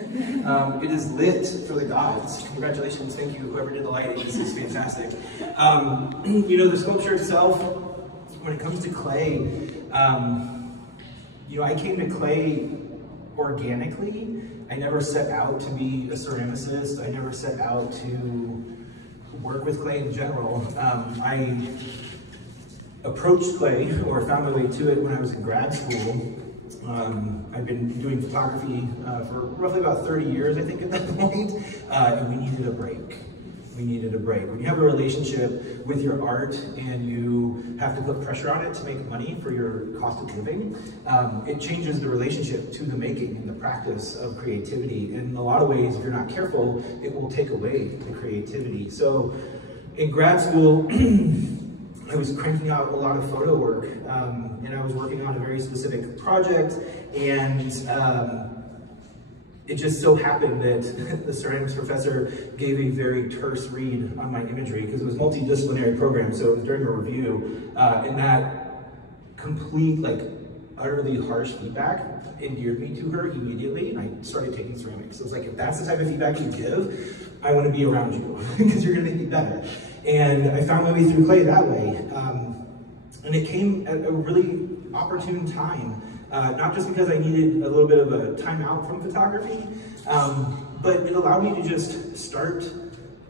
It is lit for the gods. Congratulations, thank you, whoever did the lighting. This is fantastic. You know, the sculpture itself, when it comes to clay, you know, I came to clay organically. I never set out to be a ceramicist. I never set out to work with clay in general. I approached clay, or found my way to it when I was in grad school. I've been doing photography for roughly about 30 years, I think, at that point, and we needed a break. We needed a break. When you have a relationship with your art and you have to put pressure on it to make money for your cost of living, it changes the relationship to the making and the practice of creativity. And in a lot of ways, if you're not careful, it will take away the creativity. So in grad school, I was cranking out a lot of photo work, and I was working on a very specific project, and it just so happened that the ceramics professor gave a very terse read on my imagery, because it was a multidisciplinary program, so it was during a review, and that complete, like, utterly harsh feedback endeared me to her immediately, and I started taking ceramics. So it's like, if that's the type of feedback you give, I want to be around you, because you're going to make me better. And I found my way through clay that way. And it came at a really opportune time, not just because I needed a little bit of a time out from photography, but it allowed me to just start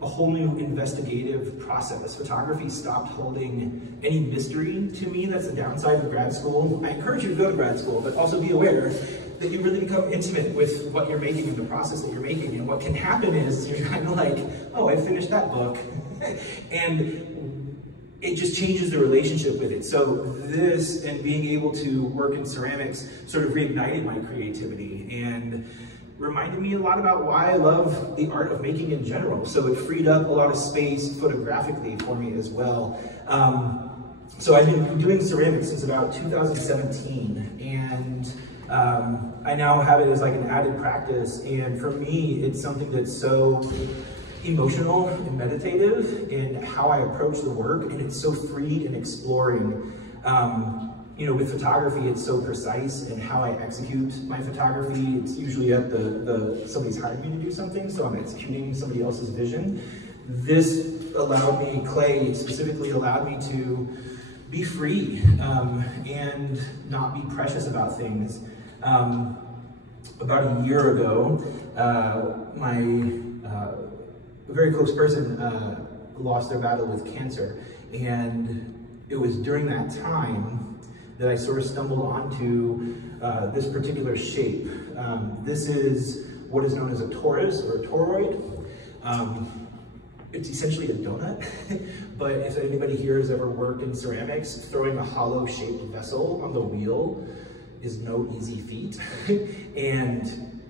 a whole new investigative process. Photography stopped holding any mystery to me. That's the downside of grad school. I encourage you to go to grad school, but also be aware that you really become intimate with what you're making and the process that you're making. And what can happen is you're kind of like, oh, I finished that book. And it just changes the relationship with it. So this and being able to work in ceramics sort of reignited my creativity and reminded me a lot about why I love the art of making in general. So it freed up a lot of space photographically for me as well. So I've been doing ceramics since about 2017, and I now have it as like an added practice. And for me, it's something that's so emotional and meditative in how I approach the work, and it's so free and exploring. You know, with photography, it's so precise in how I execute my photography. It's usually at somebody's hired me to do something, so I'm executing somebody else's vision. This allowed me, clay specifically allowed me to be free and not be precious about things. About a year ago, a very close person lost their battle with cancer, and it was during that time that I sort of stumbled onto this particular shape. This is what is known as a torus or a toroid. It's essentially a donut, but if anybody here has ever worked in ceramics, throwing a hollow shaped vessel on the wheel is no easy feat. And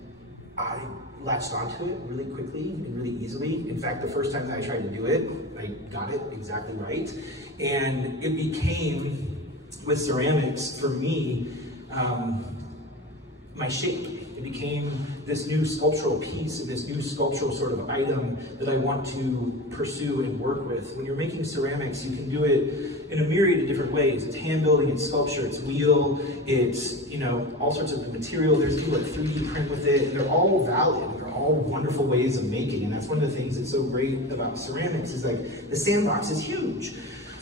I latched onto it really quickly and really easily. In fact, the first time that I tried to do it, I got it exactly right. And it became, with ceramics, for me, my shape. It became this new sculptural piece and this new sculptural sort of item that I want to pursue and work with. When you're making ceramics, you can do it in a myriad of different ways. It's hand building, it's sculpture, it's wheel, it's, you know, all sorts of material. There's people like 3D print with it, and they're all valid. They're all wonderful ways of making. And that's one of the things that's so great about ceramics is like the sandbox is huge.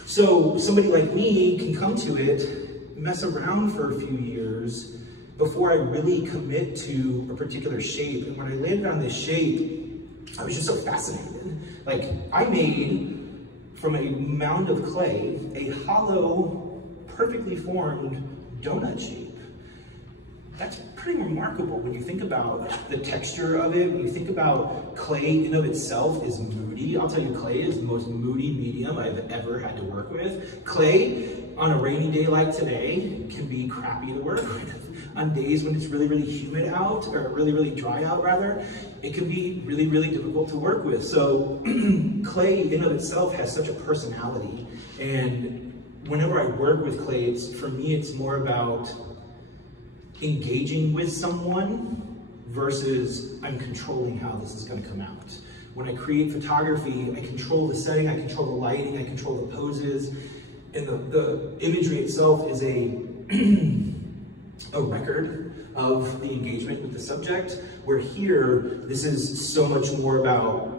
So somebody like me can come to it, mess around for a few years before I really commit to a particular shape. And when I landed on this shape, I was just so fascinated. Like, I made, from a mound of clay, a hollow, perfectly formed donut shape. That's pretty remarkable when you think about the texture of it, when you think about clay in of itself is moody. I'll tell you, clay is the most moody medium I've ever had to work with. Clay, on a rainy day like today, can be crappy to work with. On days when it's really, really humid out, or really, really dry out rather, it can be really, really difficult to work with. So clay in of itself has such a personality. And whenever I work with clay, for me, it's more about engaging with someone versus I'm controlling how this is going to come out. When I create photography, I control the setting, I control the lighting, I control the poses, and the imagery itself is a record of the engagement with the subject, where here, this is so much more about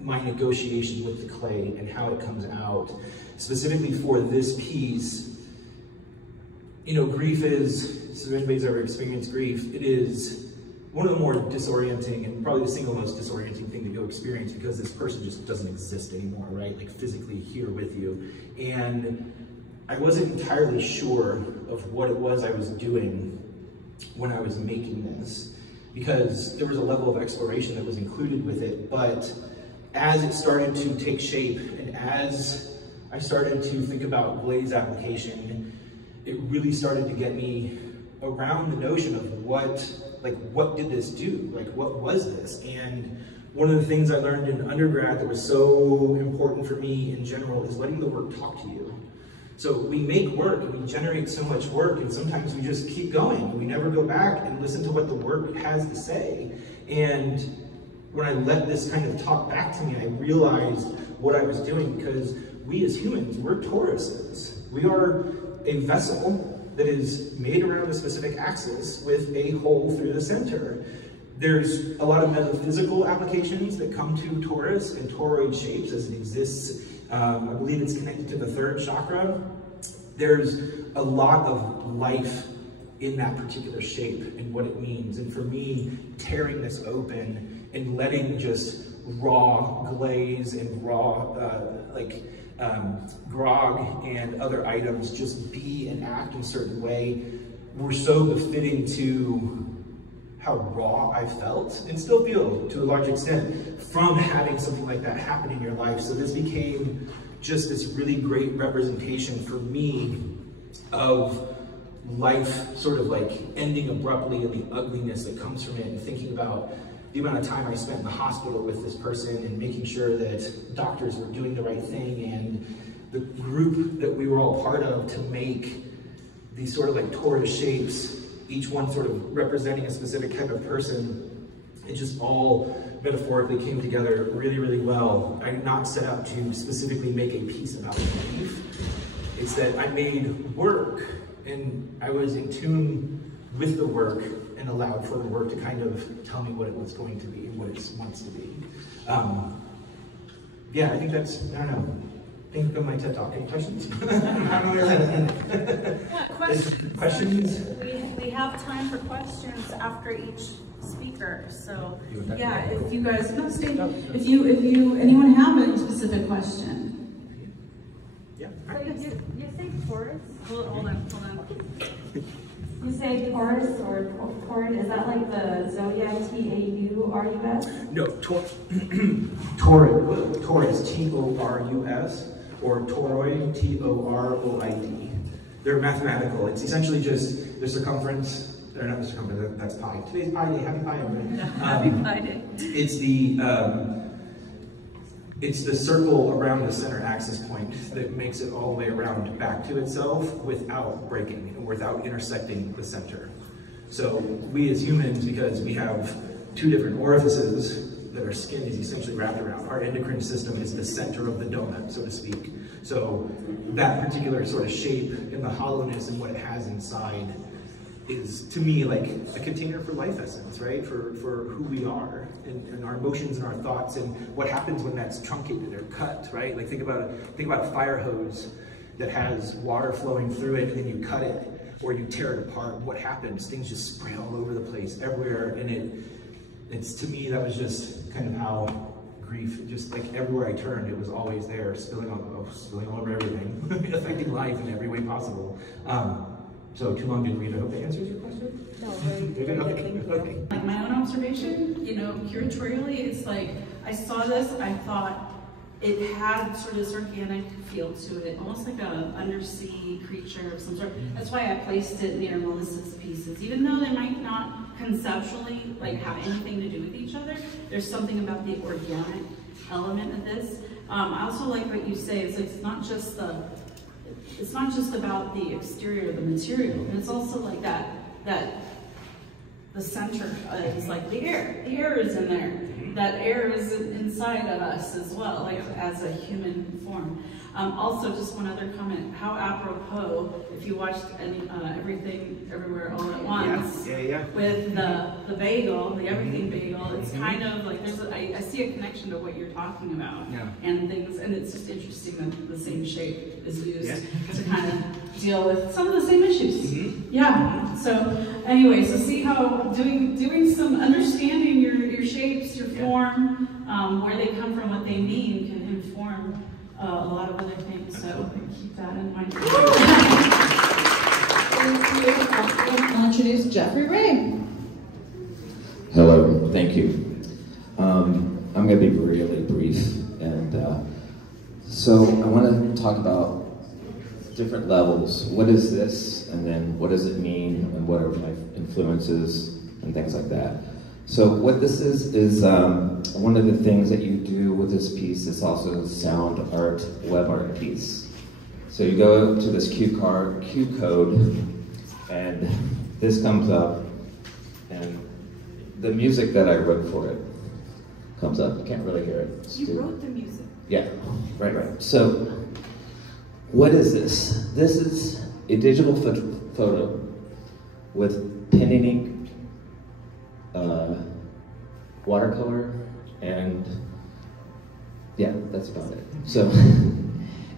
my negotiation with the clay and how it comes out. Specifically for this piece, you know, grief is, so if anybody's ever experienced grief, it is one of the more disorienting and probably the single most disorienting thing to go experience, because this person just doesn't exist anymore, right? Like physically here with you. And I wasn't entirely sure of what it was I was doing when I was making this, because there was a level of exploration that was included with it, but as it started to take shape and as I started to think about glaze application, it really started to get me around the notion of what did this do? Like, what was this? And one of the things I learned in undergrad that was so important for me in general is letting the work talk to you. So we make work and we generate so much work, and sometimes we just keep going. We never go back and listen to what the work has to say. And when I let this kind of talk back to me, I realized what I was doing, because we as humans, we're toruses. We are a vessel that is made around a specific axis with a hole through the center. There's a lot of metaphysical applications that come to torus and toroid shapes as it exists. I believe it's connected to the third chakra. There's a lot of life in that particular shape and what it means. And for me, tearing this open and letting just raw glaze and raw grog and other items just be and act in a certain way were so befitting to how raw I felt and still feel to a large extent from having something like that happen in your life. So this became just this really great representation for me of life sort of like ending abruptly and the ugliness that comes from it, and thinking about the amount of time I spent in the hospital with this person and making sure that doctors were doing the right thing, and the group that we were all part of to make these sort of like torus shapes, each one sort of representing a specific type of person. It just all metaphorically came together really, really well. I did not set out to specifically make a piece about grief. It's that I made work and I was in tune with the work and allowed for the work to kind of tell me what it was going to be and what it wants to be. Yeah, I think that's, I don't know. Think of my TED Talk. Any questions? Questions? We have time for questions after each speaker. So yeah, if you guys if anyone have a specific question. Yeah. So you say Taurus? Hold on. You say Taurus or Taurus, is that like the zodiac Taurus? No, Taurus, T-O-R-U-S, or toroid, T-O-R-O-I-D. They're mathematical. It's essentially just the circumference, or not the circumference, that's pi. Today's Pi Day, happy Pi Day. Happy Pi Day. It's the circle around the center axis point that makes it all the way around back to itself without breaking and without intersecting the center. So we as humans, because we have two different orifices that our skin is essentially wrapped around, our endocrine system is the center of the donut, so to speak. So that particular sort of shape and the hollowness and what it has inside is, to me, like a container for life essence, right? For who we are and our emotions and our thoughts and what happens when that's truncated or cut, right? Like think about a fire hose that has water flowing through it, and then you cut it or you tear it apart. What happens? Things just spray all over the place, everywhere, and it's to me, that was just kind of how grief, just like everywhere I turned, it was always there, spilling all over everything, affecting life in every way possible. So too long didn't read. I hope that answers your question. No, very okay. Like my own observation, curatorially, it's like I saw this, I thought it had sort of this organic feel to it, almost like an undersea creature of some sort. That's why I placed it near Melissa's pieces, even though they might not conceptually like have anything to do with each other. There's something about the organic element of this. I also like what you say. It's not just about the exterior, the material, and it's also like that the center is like the air. The air is in there. That air is inside of us as well, like as a human form. Also, just one other comment, how apropos, if you watched Everything, Everywhere, All at Once, with the bagel, the everything bagel, it's kind of like, I see a connection to what you're talking about, and things, and it's just interesting that the same shape is used to kind of deal with some of the same issues. Yeah, so anyway, so see how doing some understanding your shapes, your form, where they come from, what they mean, can inform a lot of other things, so keep that in mind. Thank you. I'll introduce Jeffery Ray. Hello, thank you. I'm going to be really brief, and so I want to talk about different levels. What is this, and then what does it mean, and what are my influences, and things like that. So what this is one of the things that you do with this piece is also a sound art, web art piece. So you go to this Q code, and this comes up, and the music that I wrote for it comes up. You can't really hear it. You wrote the music? Yeah, right. So what is this? This is a digital photo with pen and ink, watercolor, and yeah, that's about it. So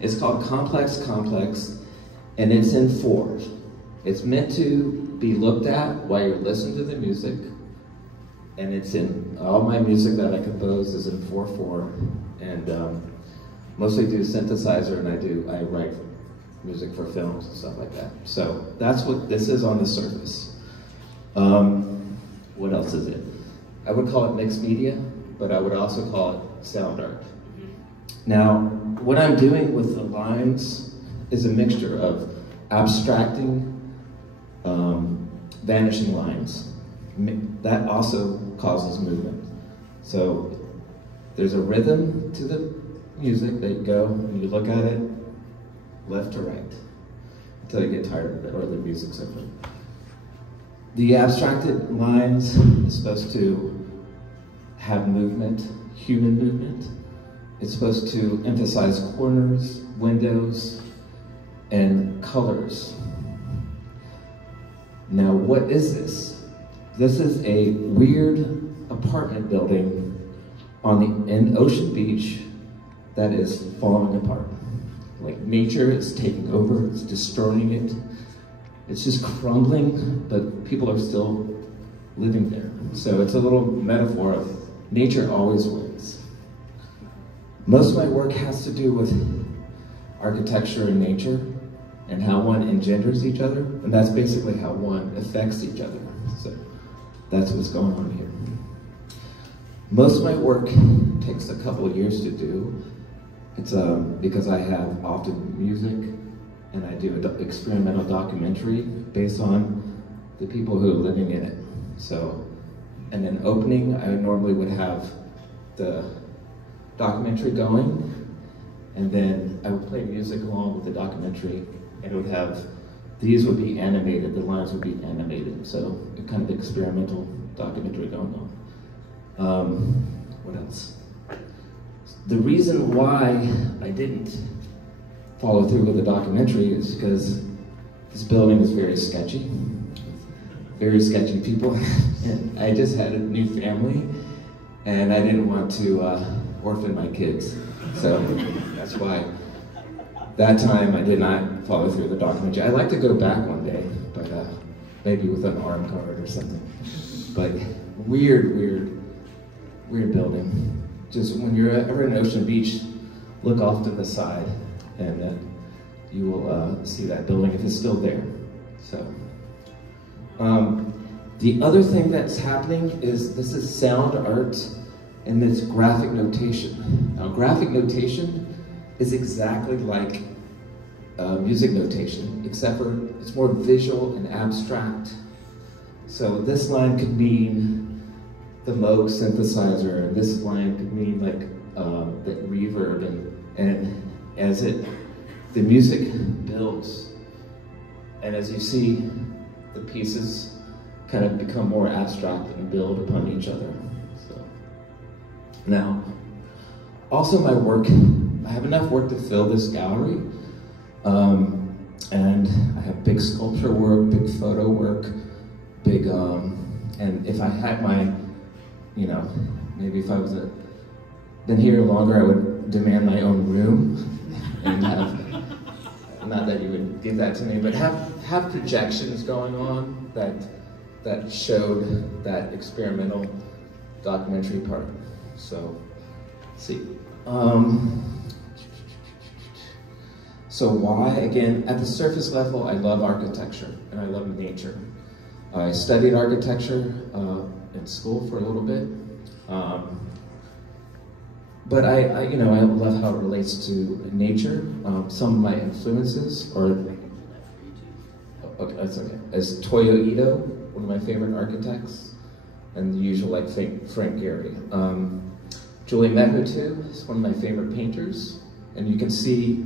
it's called Complex, and it's in 4. It's meant to be looked at while you're listening to the music, and it's in all my music that I compose is in 4/4, and mostly do synthesizer, and I write music for films and stuff like that. So that's what this is on the surface. What else is it? I would call it mixed media, but I would also call it sound art. Now, what I'm doing with the lines is a mixture of abstracting, vanishing lines. That also causes movement. So there's a rhythm to the music that you go and you look at it left to right until you get tired of it or the music's over. The abstracted lines is supposed to have movement, human movement. It's supposed to emphasize corners, windows, and colors. Now, what is this? This is a weird apartment building in Ocean Beach that is falling apart. Like nature is taking over, it's destroying it. It's just crumbling, but people are still living there. So it's a little metaphor of nature always wins. Most of my work has to do with architecture and nature and how one engenders each other, and that's basically how one affects each other. So that's what's going on here. Most of my work takes a couple of years to do. It's because I have often music, and I do an experimental documentary based on the people who are living in it. So, and then opening, I normally would have the documentary going, and then I would play music along with the documentary, and it would have, these would be animated, the lines would be animated. So, a kind of experimental documentary going on. What else? The reason why I didn't follow through with the documentary is because this building is very sketchy people, and I just had a new family, and I didn't want to orphan my kids, so that's why that time I did not follow through the documentary. I'd like to go back one day, but maybe with an arm guard or something. But weird building. Just when you're ever in Ocean Beach, look off to the side, and then you will see that building if it's still there. So, the other thing that's happening is this is sound art, and it's graphic notation. Now, graphic notation is exactly like music notation, except for it's more visual and abstract. So this line could mean the Moog synthesizer, and this line could mean like the reverb, and as the music builds, and as you see, the pieces kind of become more abstract and build upon each other. So now, also my work I have enough work to fill this gallery. And I have big sculpture work, big photo work, big, and if I had my, you know, maybe if I was been here longer, I would demand my own room and have, not that you would give that to me, but have projections going on that showed that experimental documentary part. So, let's see. So why, again, at the surface level, I love architecture and I love nature. I studied architecture in school for a little bit. But I love how it relates to nature. Some of my influences are, okay, that's okay. Is Toyo Ito, one of my favorite architects, and the usual like Frank Gehry. Julie Mehutu is one of my favorite painters, and you can see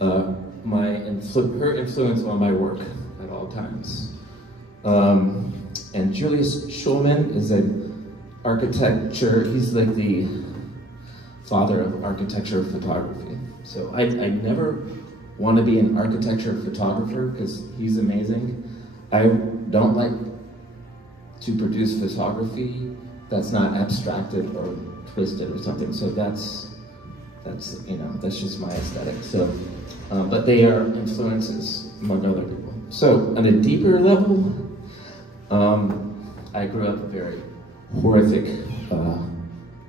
her influence on my work at all times. And Julius Schulman is an architecture, he's like the father of architecture photography. So I never want to be an architecture photographer because he's amazing. I don't like to produce photography that's not abstracted or twisted or something. So that's just my aesthetic. So, but they are influences among other people. So on a deeper level, I grew up in a very horrific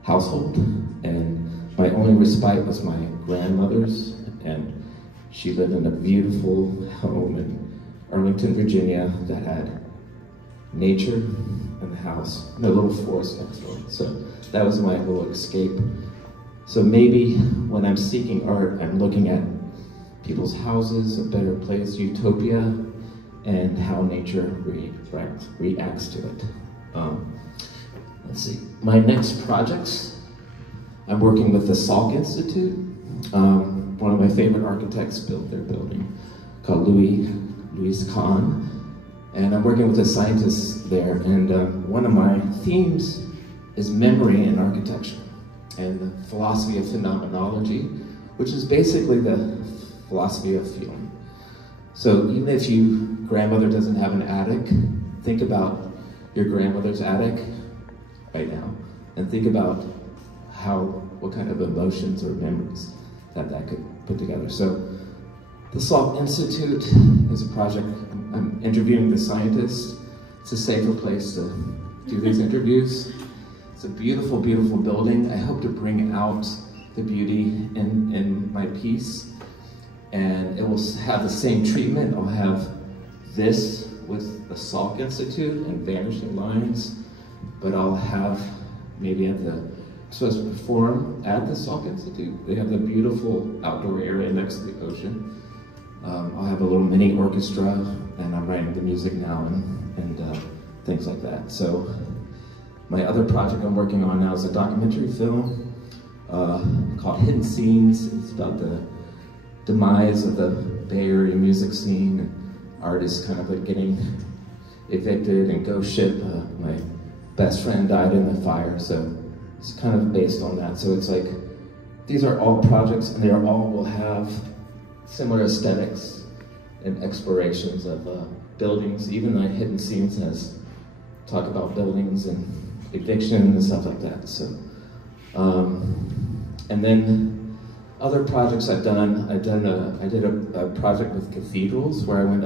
household, and my only respite was my grandmother's, and she lived in a beautiful home in Arlington, Virginia that had nature in the house, and a little forest next door. So that was my little escape. So maybe when I'm seeking art, I'm looking at people's houses, a better place, utopia, and how nature reacts to it. Let's see, my next projects, I'm working with the Salk Institute. One of my favorite architects built their building called Louis Kahn. And I'm working with the scientists there, and one of my themes is memory in architecture and the philosophy of phenomenology, which is basically the philosophy of feeling. So even if your grandmother doesn't have an attic, think about your grandmother's attic right now, and think about what kind of emotions or memories that could put together. So the Salk Institute is a project. I'm interviewing the scientists. It's a safer place to do these interviews. It's a beautiful, beautiful building. I hope to bring out the beauty in my piece, and it will have the same treatment. I'll have this with the Salk Institute and Vanishing Lines, but I'll have maybe supposed to perform at the Salk Institute. They have the beautiful outdoor area next to the ocean. I'll have a little mini orchestra, and I'm writing the music now and things like that. So my other project I'm working on now is a documentary film called Hidden Scenes. It's about the demise of the Bay Area music scene, and artists kind of like getting evicted and ghost ship. My best friend died in the fire, so it's kind of based on that. So it's like, these are all projects, and they all will have similar aesthetics and explorations of buildings. Even like Hidden Scenes has talk about buildings and eviction and stuff like that. So, and then other projects I've done. I did a project with cathedrals where I went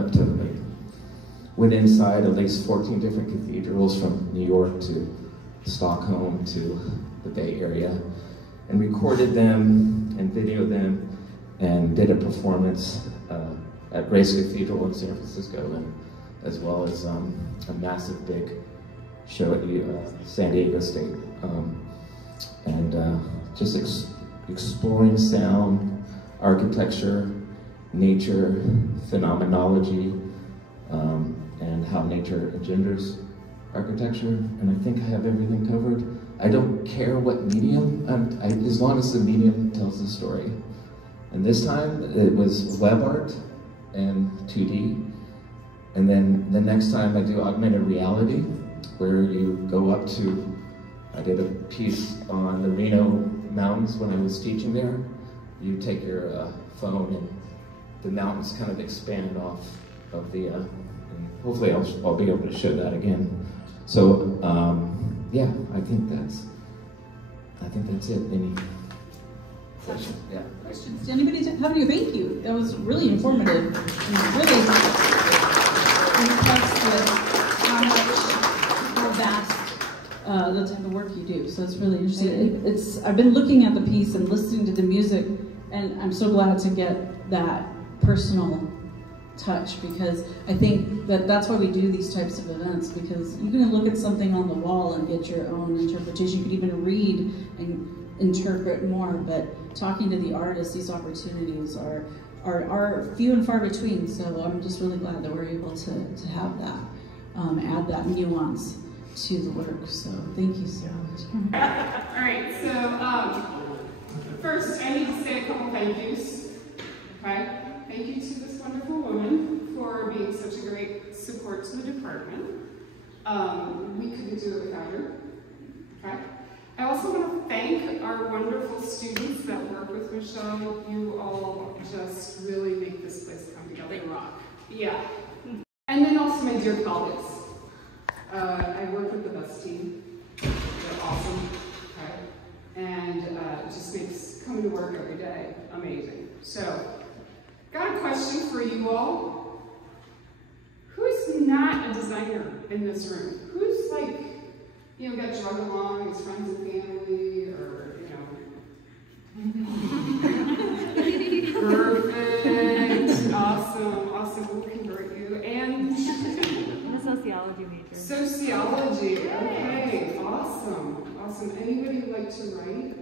inside at least 14 different cathedrals from New York to Stockholm to the Bay Area, and recorded them and videoed them, and did a performance at Grace Cathedral in San Francisco, and as well as a massive big show at San Diego State, and just exploring sound, architecture, nature, phenomenology, and how nature engenders architecture. And I think I have everything covered. I don't care what medium, as long as the medium tells the story. And this time it was web art and 2D. And then the next time I do augmented reality, where you go up to, I did a piece on the Reno Mountains when I was teaching there, you take your phone and the mountains kind of expand off of the, and hopefully I'll be able to show that again. So, yeah, I think that's it. Any questions? Yeah. Questions? Did anybody have any? Thank you. That was really informative. And really impressed with how vast the type of work you do. So it's really interesting. I've been looking at the piece and listening to the music, and I'm so glad to get that personal touch, because I think that's why we do these types of events, because you can look at something on the wall and get your own interpretation. You can even read and interpret more, but talking to the artists, these opportunities are few and far between. So I'm just really glad that we're able to have that, add that nuance to the work. So thank you so much. All right, so first I need to say a couple thank yous. Okay, thank you to this wonderful woman for being such a great support to the department. We couldn't do it without her. Okay. I also want to thank our wonderful students that work with Michelle. You all just really make this place come together. They rock. Yeah. And then also my dear colleagues. I work with the best team. They're awesome. Okay. And it just makes coming to work every day amazing. So, got a question for you all. Who's not a designer in this room? Who's like, you know, got drug along as friends and family, or, you know. Perfect. Awesome. Awesome. We'll convert you. And I'm a sociology major. Sociology. Okay. Awesome. Awesome. Anybody like to write?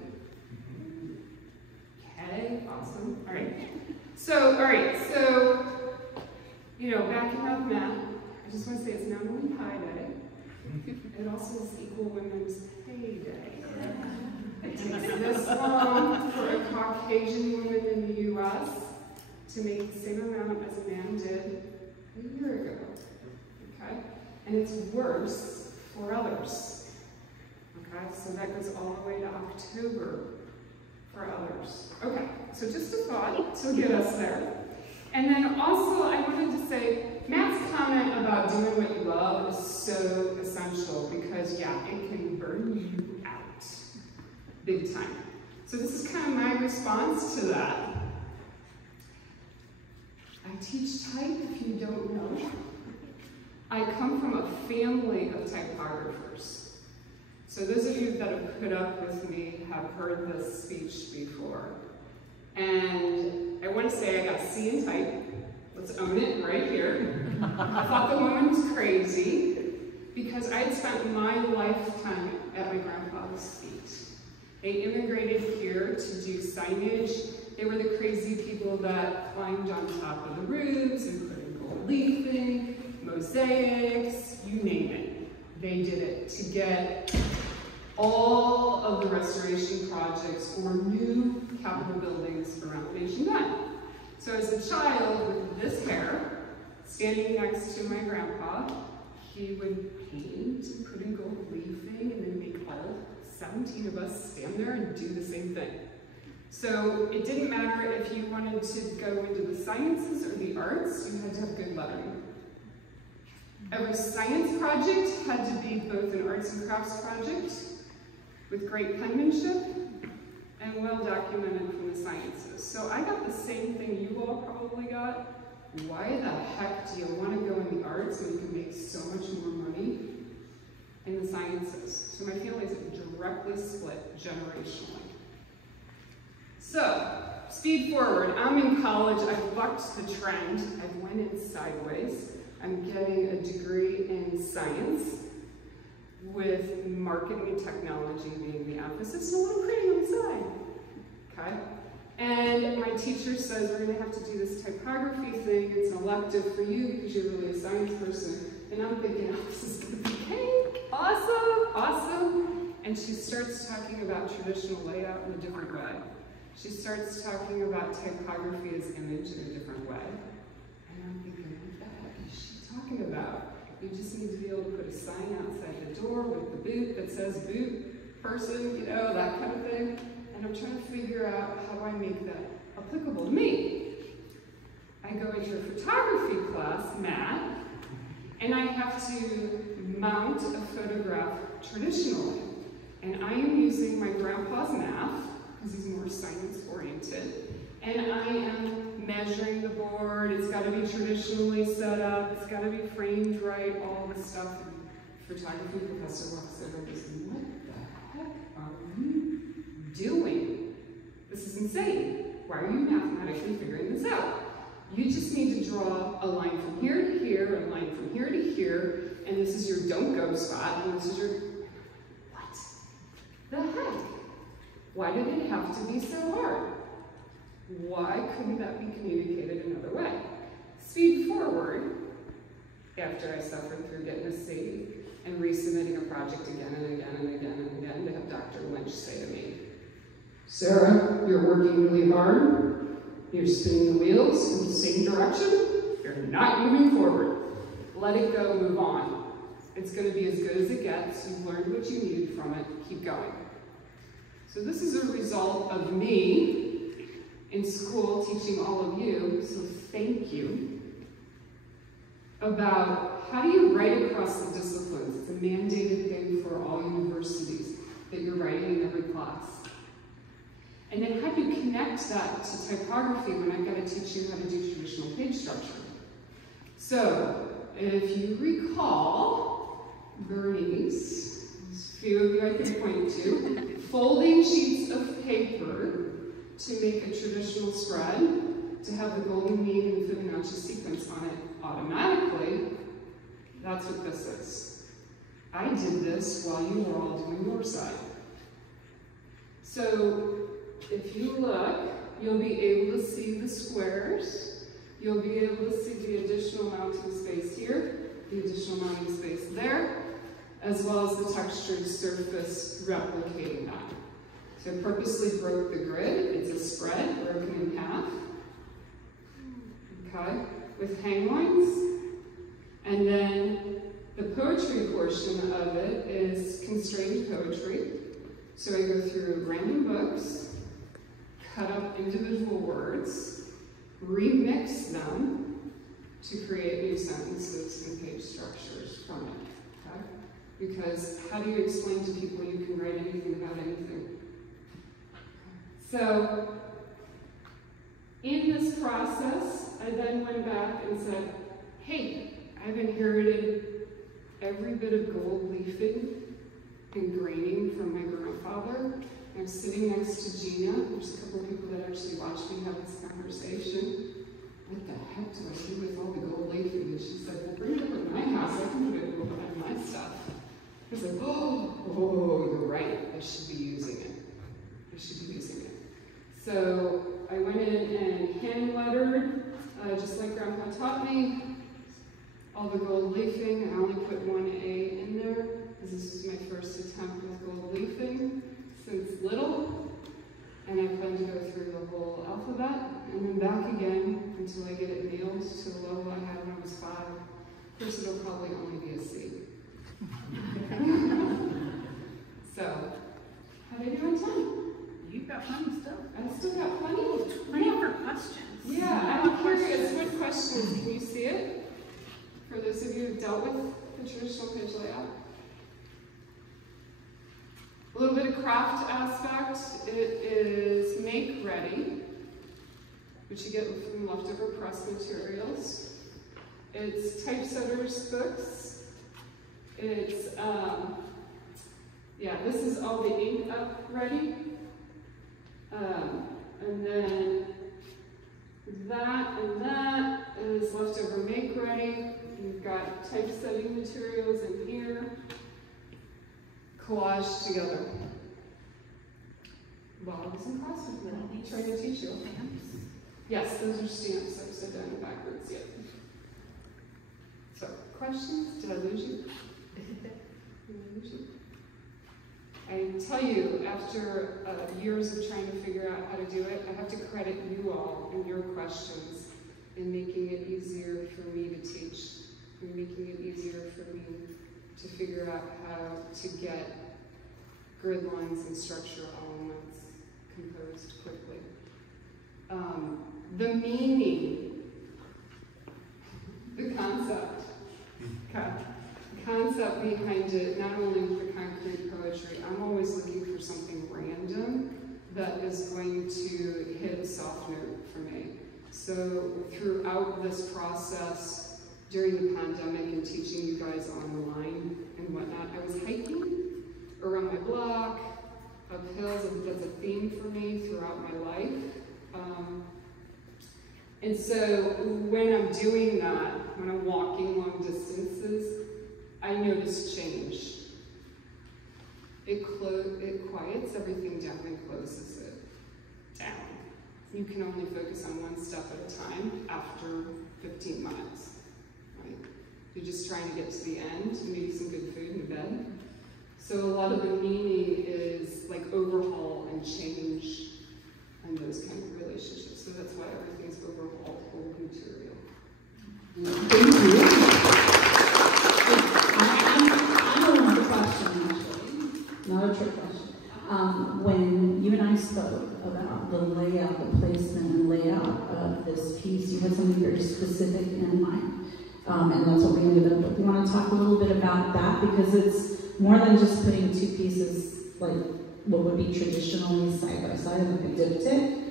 Okay. Awesome. All right. So, you know, backing up math, I just want to say it's not only Pi Day, it also is Equal Women's Pay Day. It takes this long for a Caucasian woman in the U.S. to make the same amount as a man did a year ago. Okay? And it's worse for others. Okay? So that goes all the way to October for others. Okay, so just a thought to get us there. And then also I wanted to say, Matt's comment about doing what you love is so essential, because yeah, it can burn you out big time. So this is kind of my response to that. I teach type, if you don't know. I come from a family of typographers. So those of you that have put up with me have heard this speech before. And I want to say I got C in type. Let's own it right here. I thought the woman was crazy because I had spent my lifetime at my grandfather's feet. They immigrated here to do signage. They were the crazy people that climbed on top of the roofs and put in gold leafing, mosaics, you name it. They did it to get all of the restoration projects for new Capitol buildings around the nation done. So as a child with this hair, standing next to my grandpa, he would paint and put in gold leafing and then make all 17 of us stand there and do the same thing. So it didn't matter if you wanted to go into the sciences or the arts, you had to have good lettering. Every science project had to be both an arts and crafts project with great penmanship and well documented from the sciences. So I got the same thing you all probably got. Why the heck do you want to go in the arts when you can make so much more money in the sciences? So my family is directly split generationally. So, speed forward. I'm in college. I've bucked the trend. I've went in sideways. I'm getting a degree in science with marketing and technology being the emphasis, and a little printing on the side. Okay? And my teacher says, we're going to have to do this typography thing. It's an elective for you because you're really a science person. And I'm thinking, oh, this is going to be cake. Awesome, awesome. And she starts talking about traditional layout in a different way. She starts talking about typography as image in a different way. And I'm thinking, what the heck is she talking about? You just need to be able to put a sign outside the door with the boot that says boot person, you know, that kind of thing. and I'm trying to figure out how I make that applicable to me. I go into a photography class, math, and I have to mount a photograph traditionally. And I am using my grandpa's math, because he's more science-oriented, and I am measuring the board. It's got to be traditionally set up. It's got to be framed right, all this stuff. And photography professor walks over and goes, what the heck are you doing? This is insane. Why are you mathematically figuring this out? You just need to draw a line from here to here, a line from here to here, and this is your don't go spot, and this is your, what the heck? Why did it have to be so hard? Why couldn't that be communicated another way? Speed forward, after I suffered through getting a C and resubmitting a project again and again and again and again to have Dr. Lynch say to me, Sarah, you're working really hard. You're spinning the wheels in the same direction. You're not moving forward. Let it go, move on. It's going to be as good as it gets. You've learned what you need from it. Keep going. So this is a result of me in school teaching all of you, so thank you, about how do you write across the disciplines. It's a mandated thing for all universities that you're writing in every class. And then how do you connect that to typography when I've got to teach you how to do traditional page structure? So, if you recall, Bernice, a few of you I can point to, folding sheets of paper to make a traditional spread, to have the golden mean and Fibonacci sequence on it automatically, that's what this is. I did this while you were all doing your side. So, if you look, you'll be able to see the squares. You'll be able to see the additional mounting space here, the additional mounting space there, as well as the textured surface replicating that. So I purposely broke the grid. It's a spread broken in half, okay, with hang lines. And then the poetry portion of it is constrained poetry. So I go through random books, cut up individual words, remix them to create new sentences and page structures from it, okay? Because how do you explain to people you can write anything about anything? So, in this process, I then went back and said, hey, I've inherited every bit of gold leafing and graining from my grandfather. I'm sitting next to Gina. There's a couple of people that actually watched me have this conversation. What the heck do I do with all the gold leafing? And she said, well, bring it over to my house. I can put it over my stuff. I was like, oh, you're right. I should be using it. I should be using it. So I went in and hand lettered, just like Grandpa taught me, all the gold leafing. I only put one A in there, because this was my first attempt with gold leafing since little, and I plan to go through the whole alphabet, and then back again until I get it nailed to the level I had when I was 5. Of course, it'll probably only be a C. So, how did I do on time? You've got plenty stuff. I still got plenty. Plenty for questions. Yeah, I'm curious, what questions? Can you see it? For those of you who've dealt with the traditional page layout. A little bit of craft aspect. It is make ready, which you get from leftover press materials. It's typesetter's books. It's, yeah, this is all the ink up ready. And then that and that is leftover make ready. You've got typesetting materials in here. Collage together. Well, I was in class with them, trying to teach you. Yes, those are stamps upside down and backwards, yeah. So, questions? Did I lose you? Did I lose you? I tell you, after years of trying to figure out how to do it, I have to credit you all and your questions in making it easier for me to teach, and making it easier for me to figure out how to get grid lines and structure elements composed quickly. The meaning, the concept behind it, not only with the concrete poetry, I'm always looking for something random that is going to hit a soft note for me. So throughout this process, during the pandemic and teaching you guys online and whatnot, I was hiking around my block, up hills, and that's a theme for me throughout my life. And so when I'm doing that, when I'm walking long distances, I notice change. It quiets everything down and closes it down. You can only focus on one step at a time after 15 miles. Right? You're just trying to get to the end and eat some good food in bed. So a lot of the meaning is like overhaul and change and those kind of relationships. So that's why everything's overhauled, old material. Thank you. I have another question, actually. Not a trick question. When you and I spoke about the layout, the placement and layout of this piece, you had something very specific in mind. And that's what we ended up with. You want to talk a little bit about that? Because it's more than just putting two pieces, like what would be traditionally side by side, like a diptych.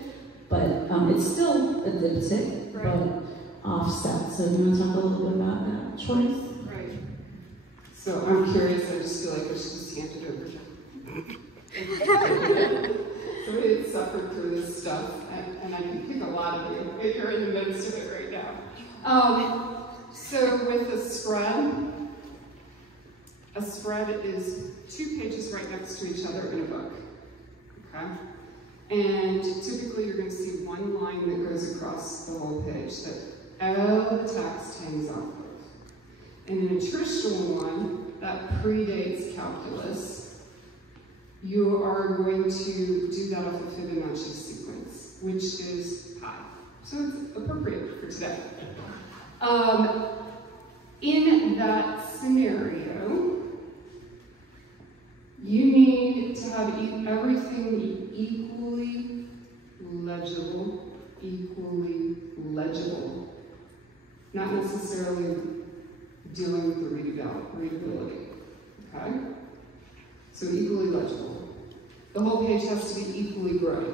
But it's still a diptych, right, but offset. So you want to talk a little bit about that choice? Right. So I'm curious, I just feel like I should just hand it over to somebody that suffered through this stuff, and I can pick a lot of you if you're in the midst of it right now. So with a spread is two pages right next to each other in a book, okay? And typically you're going to see one line that goes across the whole page that all the text hangs off of. And in a traditional one that predates calculus, you are going to do that off a Fibonacci sequence, which is pi. So it's appropriate for today. In that scenario, you need to have everything equally legible. Not necessarily dealing with the readability, okay? So equally legible. The whole page has to be equally gray.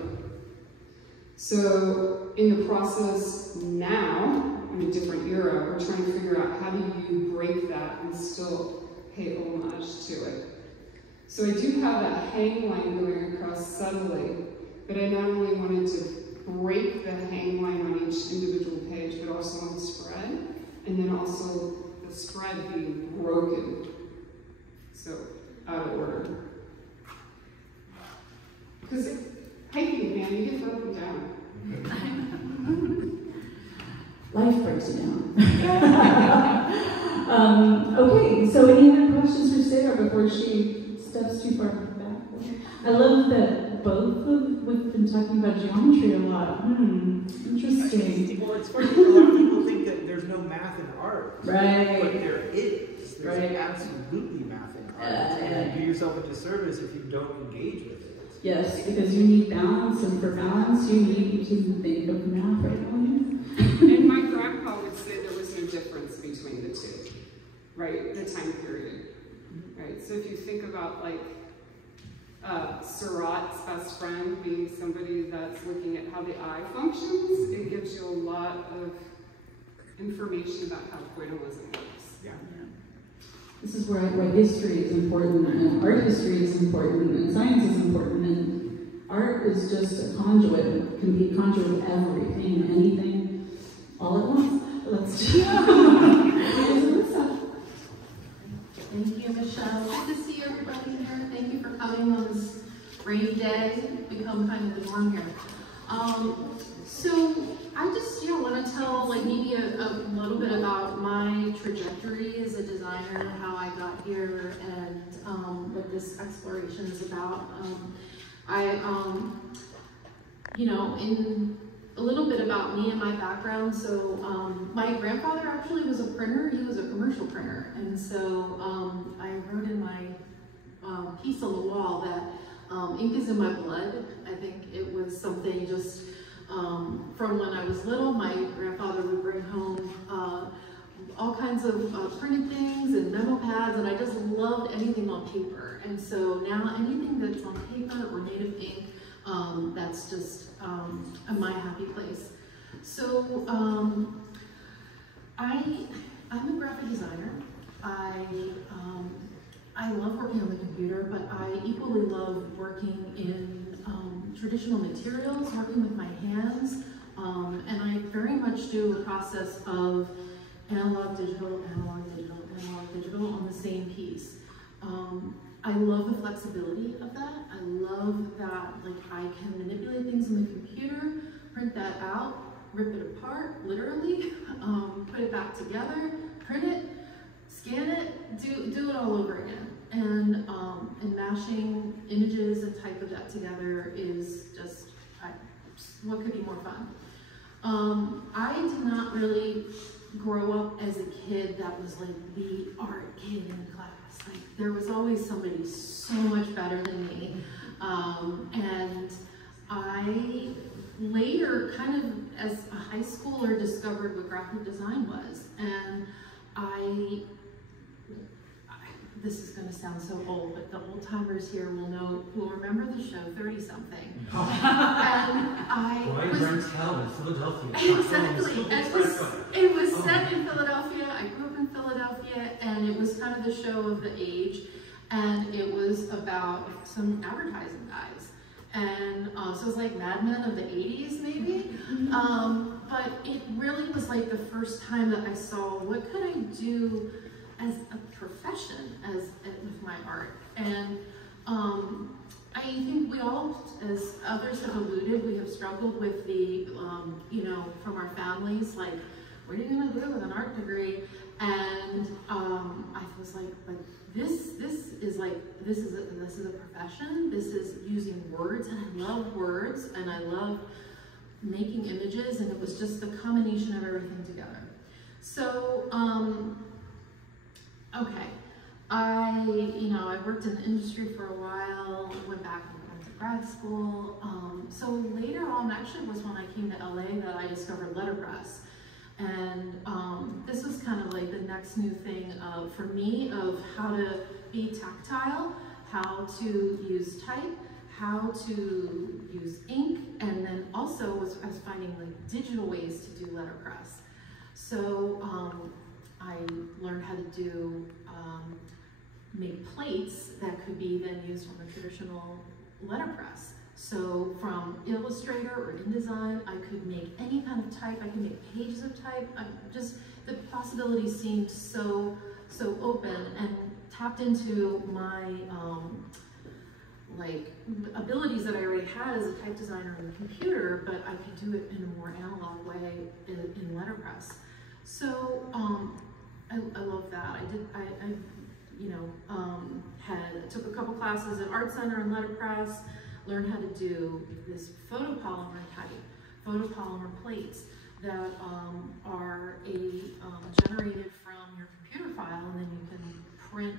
So in the process now, in a different era, we're trying to figure out how do you break that and still pay homage to it. So I do have that hang line going across subtly, but I not only wanted to break the hang line on each individual page, but also on the spread, and then also the spread being broken. So out of order. Because hiking, man, you get broken down. Life breaks you down. Okay, so any other questions for Sarah before she steps too far back? I love that both of we've been talking about geometry a lot. Interesting. Well, it's funny, a lot of people think that there's no math in art. Right. But there is. There's absolutely math in art. And you do yourself a disservice if you don't engage with it. Yes, because you need balance, and for balance, you need to think of math right now. And my grandpa would say there was no difference between the two, right? The time period, right? So if you think about like Surratt's best friend being somebody that's looking at how the eye functions, it gives you a lot of information about how pointillism works. Yeah. This is where history is important, and art history is important, and science is important, and art is just a conduit. It can be a conduit of everything and anything all at once. Let's Thank you, Michelle. Good to see everybody here. Thank you for coming on this rainy day. It's become kind of the norm here. So I just want to tell maybe a little bit about my trajectory as a designer, how I got here, and what this exploration is about. In a little bit about me and my background. So my grandfather actually was a printer. He was a commercial printer, and so I wrote in my piece on the wall that Ink is in my blood. I think it was something just from when I was little. My grandfather would bring home all kinds of printed things and memo pads, and I just loved anything on paper. And so now anything that's on paper or made of ink, that's just my happy place. So I'm a graphic designer. I love working on the computer, but I equally love working in traditional materials, working with my hands, and I very much do a process of analog, digital, analog, digital, analog, digital on the same piece. I love the flexibility of that. I love that I can manipulate things in the computer, print that out, rip it apart, literally, put it back together, print it, scan it, do it all over again. And mashing images and type of that together is just, what could be more fun? I did not really grow up as a kid that was the art kid in the class. There was always somebody so much better than me. And I later, kind of as a high schooler, discovered what graphic design was. And this is going to sound so old, but the old timers here will remember the show 30-something. And I was town in Philadelphia. Exactly. It was set in Philadelphia. I grew up in Philadelphia, and it was kind of the show of the age. And it was about some advertising guys. And so it was like Mad Men of the 80s, maybe. But it really was the first time that I saw what could I do as a profession with my art. And I think we all, as others have alluded, we have struggled with the, from our families, what are you gonna do with an art degree? And I was but this is a profession. This is using words, and I love words, and I love making images, and it was just the combination of everything together. So, okay, I worked in the industry for a while, went back and went to grad school. So later on, actually was when I came to LA that I discovered letterpress. And this was kind of the next new thing for me of how to be tactile, how to use type, how to use ink, and then also I was finding digital ways to do letterpress. So I learned how to do make plates that could be then used on the traditional letterpress. So from Illustrator or InDesign, I could make any kind of type. I could make pages of type. The possibilities seemed so open, and tapped into my abilities that I already had as a type designer on the computer, but I could do it in a more analog way in letterpress. So I love that. I took a couple classes at Art Center in letterpress, learned how to do this photopolymer plates that are generated from your computer file, and then you can print,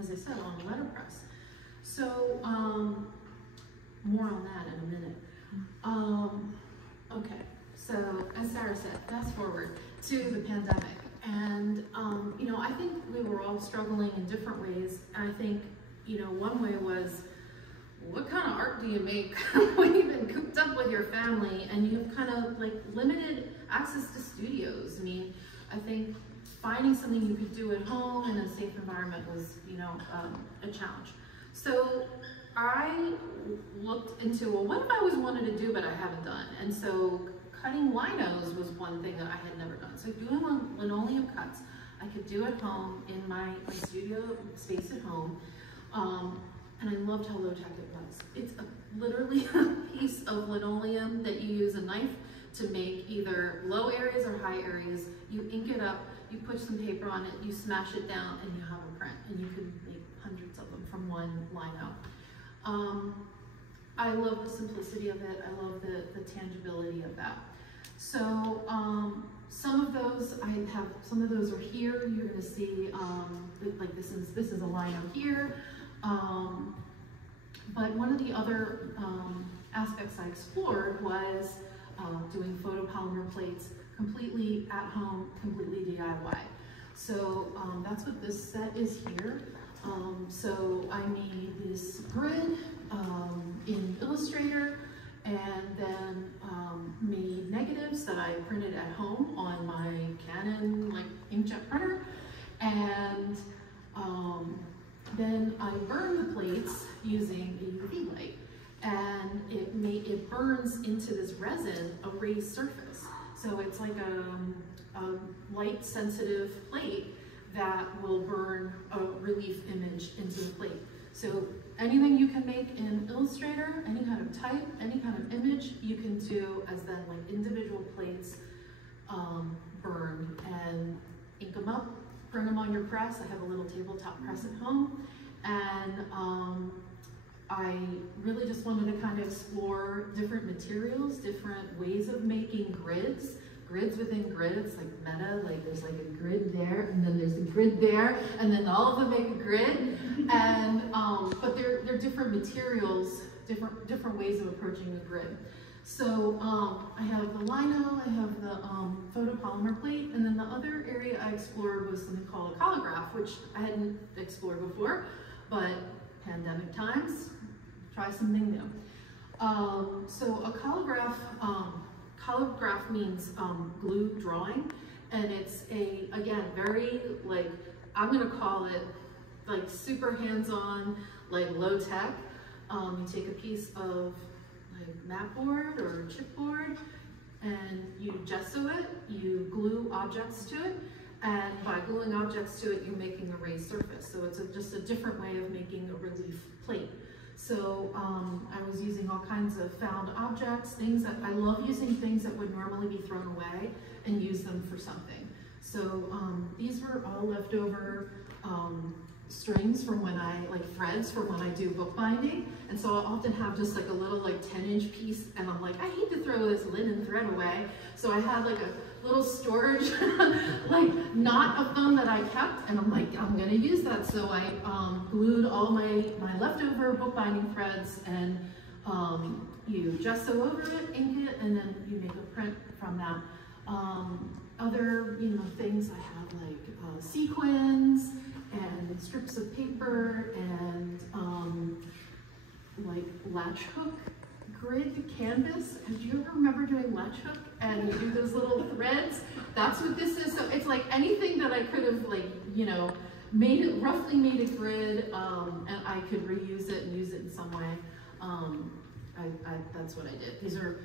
as I said, on letterpress. So more on that in a minute. Okay, so as Sarah said, fast forward to the pandemic. And, I think we were all struggling in different ways. And I think, one way was, what kind of art do you make when you've been cooped up with your family and you have kind of limited access to studios? I mean, I think finding something you could do at home in a safe environment was, a challenge. So I looked into, well, what if I always wanted to do but I haven't done? And so cutting linos was one thing that I had never done. So doing linoleum cuts, I could do at home in my studio space at home. And I loved how low-tech it was. It's literally a piece of linoleum that you use a knife to make either low areas or high areas. You ink it up, you put some paper on it, you smash it down, and you have a print. And you can make hundreds of them from one lino. I love the simplicity of it. I love the tangibility of that. So some of those some of those are here. You're going to see this is a lino here. But one of the other aspects I explored was doing photopolymer plates completely at home, completely DIY. So that's what this set is here. So I made this grid in Illustrator, and then made negatives that I printed at home on my Canon inkjet printer, and then I burned the plates using a UV light, and it burns into this resin a raised surface. So it's like a light sensitive plate that will burn a relief image into the plate. So anything you can make in Illustrator, any kind of type, any kind of image, you can do as then individual plates burn, and ink them up, print them on your press. I have a little tabletop press at home, and I really just wanted to kind of explore different materials, different ways of making grids within grids, like meta, there's a grid there, and then there's a grid there, and then all of them make a grid, and but they're different materials, different ways of approaching the grid. So I have the lino, I have the photopolymer plate, and then the other area I explored was something called a holograph, which I hadn't explored before, but pandemic times, try something new. So a holograph means glue drawing, and it's again, very I'm gonna call it super hands-on, low tech. You take a piece of mat board or chipboard, and you gesso it, you glue objects to it, and by gluing objects to it, you're making a raised surface. So it's just a different way of making a relief plate. So I was using all kinds of found objects, things that I love using, things that would normally be thrown away, and use them for something. So these were all leftover strings from when threads from when I do bookbinding. And so I'll often have just a little 10-inch piece, and I'm I hate to throw this linen thread away. So I had a little storage knot of them that I kept, and I'm I'm gonna use that. So I glued all my leftover bookbinding threads, and you gesso over it, ink it, and then you make a print from that. Other things I have sequins and strips of paper and latch hook grid canvas. Do you ever remember doing latch hook and you do those little threads? That's what this is. So it's anything that I could have roughly made a grid, and I could reuse it and use it in some way. That's what I did. These are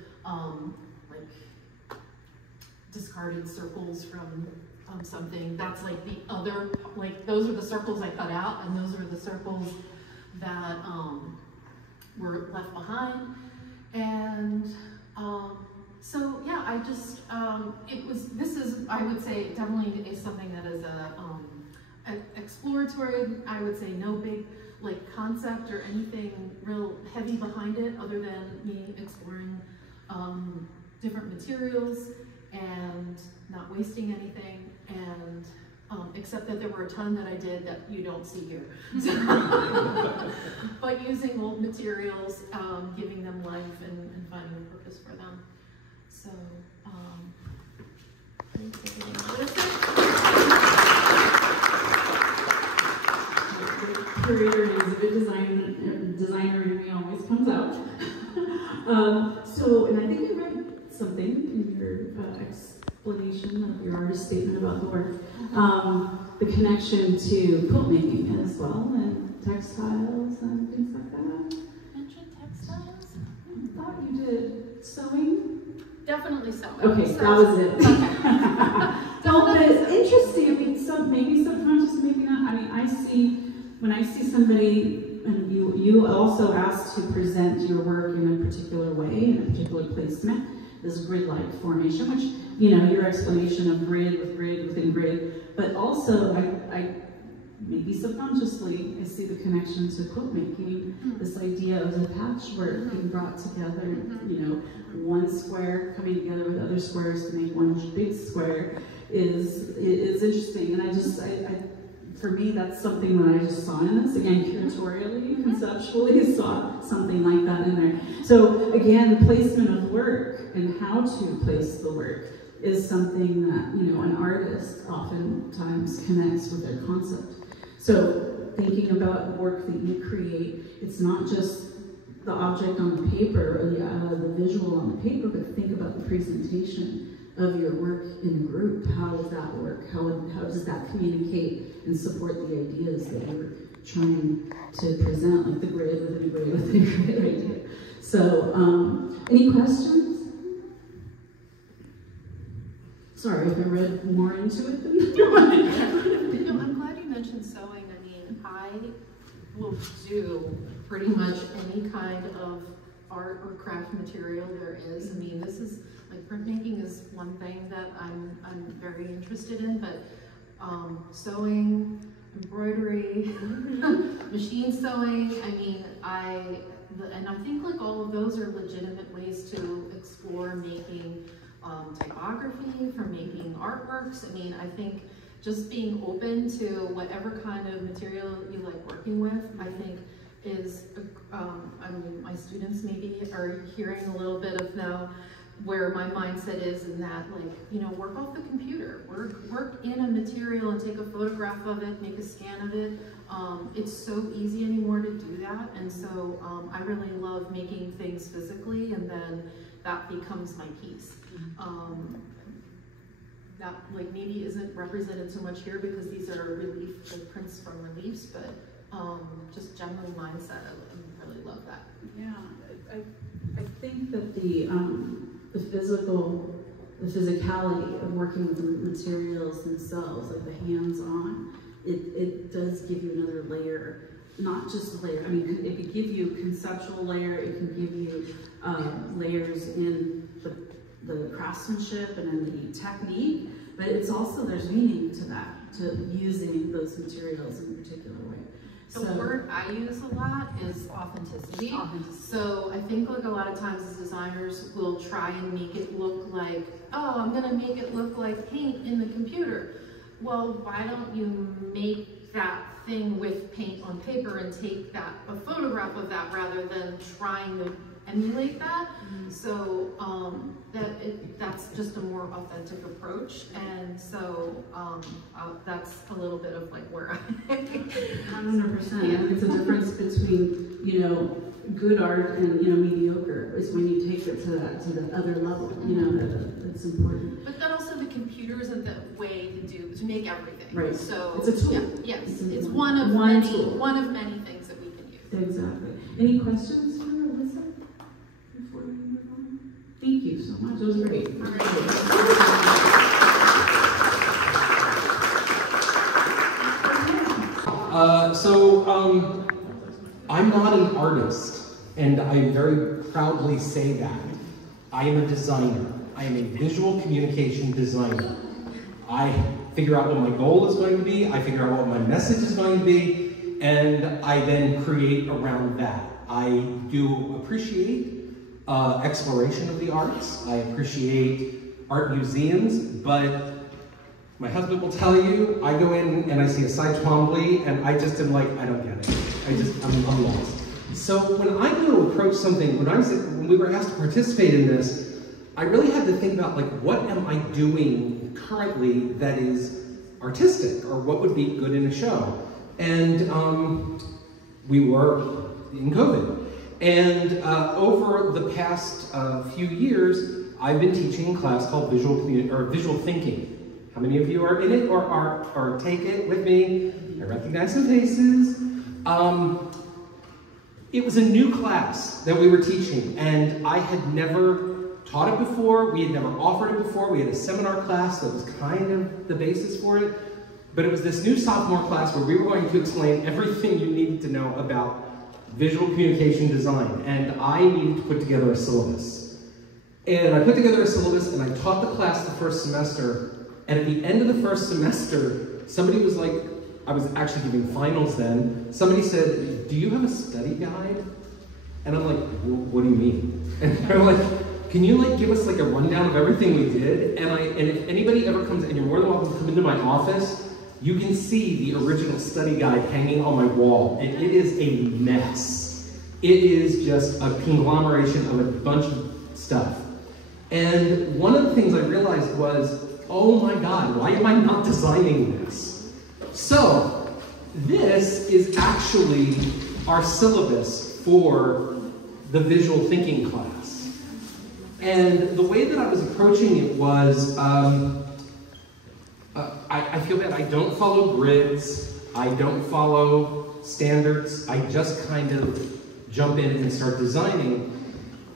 discarded circles from something. That's the other, those are the circles I cut out, and those are the circles that were left behind. And so yeah, I just, this is, I would say, definitely is something that is exploratory. I would say no big concept or anything real heavy behind it, other than me exploring different materials and not wasting anything, and except that there were a ton that I did that you don't see here. But using old materials, giving them life, and finding a purpose for them. So, curator is a good designer in me always comes out. So, and I think you read something in your explanation of your artist statement about the work, the connection to quilt making as well, and textiles and things like that. Mentioned textiles? I thought you did sewing. Definitely sewing. Okay, so, that was it. No, but it's interesting. I mean, maybe subconscious, maybe not. I mean, when I see somebody, and you also asked to present your work in a particular way, in a particular placement, this grid-like formation, which, your explanation of grid within grid, but also I maybe subconsciously, I see the connection to quilt making, this idea of the patchwork being brought together, one square coming together with other squares to make one big square is interesting. And I for me, that's something that I just saw in this. Again, curatorially, conceptually, saw something like that in there. So again, placement of work and how to place the work is something that, you know, an artist oftentimes connects with their concept. So thinking about the work that you create, it's not just the object on the paper or the visual on the paper, but think about the presentation of your work in a group. How does that work? How does that communicate and support the ideas that you're trying to present, like the grid within a grid within a grid idea. So, any questions? Sorry if I read more into it than No, I'm glad you mentioned sewing. I mean, I will do pretty much any kind of art or craft material there is. I mean, this is, like, printmaking is one thing that I'm very interested in, but sewing, embroidery, machine sewing, I mean, and I think like all of those are legitimate ways to explore making typography, for making artworks. I mean, I think just being open to whatever kind of material you like working with, I think is, I mean, my students maybe are hearing a little bit of now where my mindset is in that, like, you know, work off the computer, work in a material and take a photograph of it, make a scan of it. It's so easy anymore to do that, and so I really love making things physically, and then that becomes my piece. That like maybe isn't represented so much here because these are relief, like prints from reliefs, but just general mindset, I really love that. Yeah, I think that the physicality of working with the materials themselves, like the hands-on, it does give you another layer. Not just layer, I mean, it could give you a conceptual layer, it can give you layers in the craftsmanship and in the technique, but it's also, there's meaning to that, to using those materials in a particular way. The word I use a lot is authenticity. So I think like a lot of times as designers will try and make it look like, oh, I'm gonna make it look like paint in the computer. Well, why don't you make that thing with paint on paper and take a photograph of that rather than trying to emulate that? So that's just a more authentic approach, and so that's a little bit of like where I 100%. It's a difference between, you know, good art and, you know, mediocre is when you take it to the other level, you know, that's important. But then also the computer isn't the way to make everything. Right. So it's a tool. Yeah, yes, it's one of many things that we can use. Exactly. Any questions for Alyssa before we move on? Thank you so much. It was great. I'm not an artist, and I very proudly say that. I am a designer. I am a visual communication designer. I figure out what my goal is going to be, I figure out what my message is going to be, and I then create around that. I do appreciate exploration of the arts. I appreciate art museums, but my husband will tell you, I go in and I see a Cy Twombly, and I just am like, I don't get it. I'm lost. So when I go to approach something, when we were asked to participate in this, I really had to think about, like, what am I doing currently that is artistic, or what would be good in a show? And we were in COVID. And over the past few years, I've been teaching a class called Visual Thinking. How many of you are in it or take it with me? I recognize some faces. It was a new class that we were teaching, and I had never taught it before. We had never offered it before. We had a seminar class that was kind of the basis for it. But it was this new sophomore class where we were going to explain everything you needed to know about visual communication design, and I needed to put together a syllabus. And I put together a syllabus, and I taught the class the first semester, and at the end of the first semester, somebody was like, I was actually giving finals then, somebody said, do you have a study guide? And I'm like, well, what do you mean? And they're like, can you like give us like a rundown of everything we did? And if anybody ever comes, and you're more than welcome to come into my office you can see the original study guide hanging on my wall, and it is a mess. It is just a conglomeration of a bunch of stuff. And one of the things I realized was, oh my God, why am I not designing this? So, this is actually our syllabus for the visual thinking class. And the way that I was approaching it was, I feel that I don't follow grids, I don't follow standards, I just kind of jump in and start designing.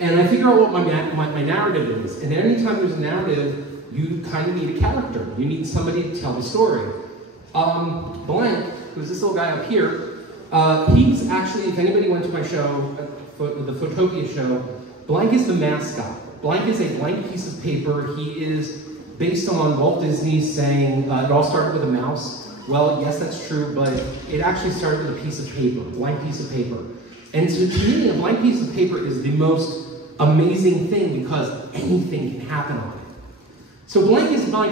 And I figure out what my narrative is. And anytime there's a narrative, you kind of need a character. You need somebody to tell the story. Blank, who's this little guy up here, he's actually, if anybody went to my show, the Photopia show, Blank is the mascot. Blank is a blank piece of paper. He is based on Walt Disney saying, it all started with a mouse. Well, yes, that's true, but it actually started with a piece of paper, a blank piece of paper. And so to me, a blank piece of paper is the most amazing thing because anything can happen on it. So blank is my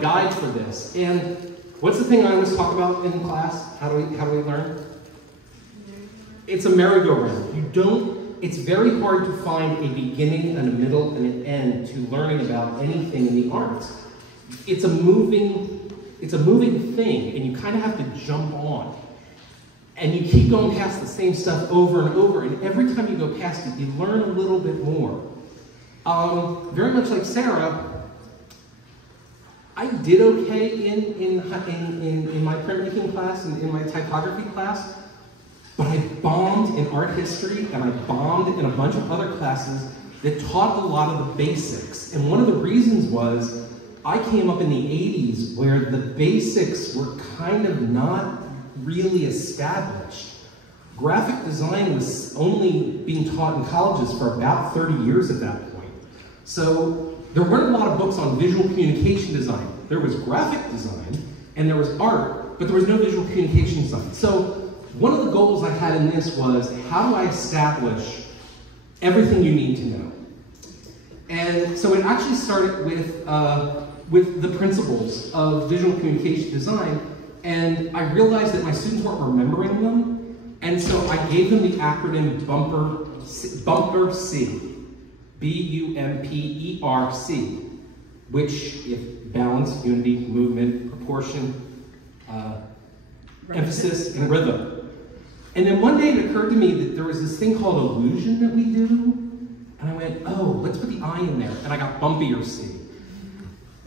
guide for this. And what's the thing I always talk about in class? How do we learn? It's a merry-go-round. It's very hard to find a beginning and a middle and an end to learning about anything in the arts. It's a moving thing, and you kind of have to jump on. And you keep going past the same stuff over and over, and every time you go past it, you learn a little bit more. Very much like Sarah, I did okay in my printmaking class and in my typography class, but I bombed in art history, and I bombed in a bunch of other classes that taught a lot of the basics. And one of the reasons was, I came up in the 80s where the basics were kind of not really established. Graphic design was only being taught in colleges for about 30 years at that point. So there weren't a lot of books on visual communication design. There was graphic design, and there was art, but there was no visual communication design. So one of the goals I had in this was, how do I establish everything you need to know? And so it actually started with the principles of visual communication design, and I realized that my students weren't remembering them, and so I gave them the acronym BUMPER C, B-U-M-P-E-R-C, which, if balance, unity, movement, proportion, emphasis, and rhythm. And then one day it occurred to me that there was this thing called illusion that we do, and I went, oh, let's put the I in there, and I got bumpier C.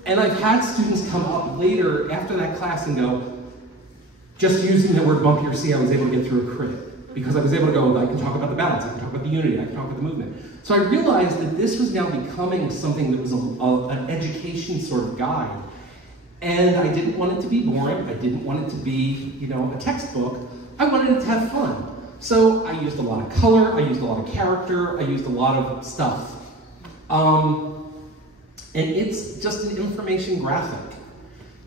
And I've had students come up later after that class and go, just using the word bumpier C, I was able to get through a crit. Because I was able to go, I can talk about the balance, I can talk about the unity, I can talk about the movement. So I realized that this was now becoming something that was an education sort of guide. And I didn't want it to be boring, I didn't want it to be, a textbook. I wanted it to have fun. So I used a lot of color, I used a lot of character, I used a lot of stuff. And it's just an information graphic.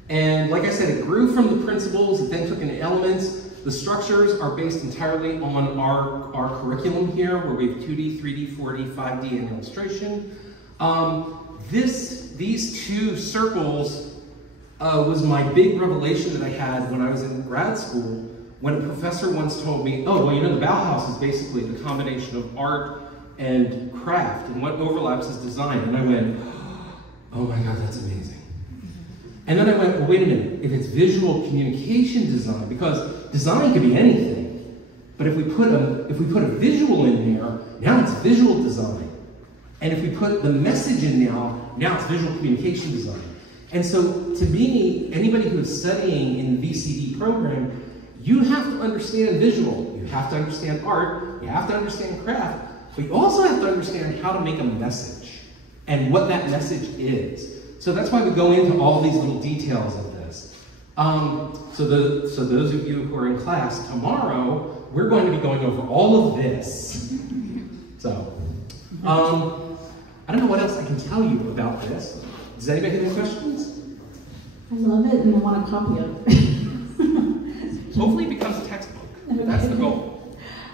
And like I said, it grew from the principles, it then took in elements. The structures are based entirely on our curriculum here, where we have 2D, 3D, 4D, 5D, and illustration. These two circles was my big revelation that I had when I was in grad school, when a professor once told me, oh, well, the Bauhaus is basically the combination of art and craft, and what overlaps is design. And I went, oh my God, that's amazing. And then I went, well, wait a minute, if it's visual communication design, because design could be anything, but if we put a visual in there, now it's visual design. And if we put the message in now it's visual communication design. And so, to me, anybody who is studying in the VCD program, you have to understand visual, you have to understand art, you have to understand craft, but you also have to understand how to make a message and what that message is. So that's why we go into all these little details of this. So those of you who are in class, tomorrow, we're going to be going over all of this. So, I don't know what else I can tell you about this. Does anybody have any questions? I love it and I want a copy of it. Hopefully it becomes a textbook. That's the goal.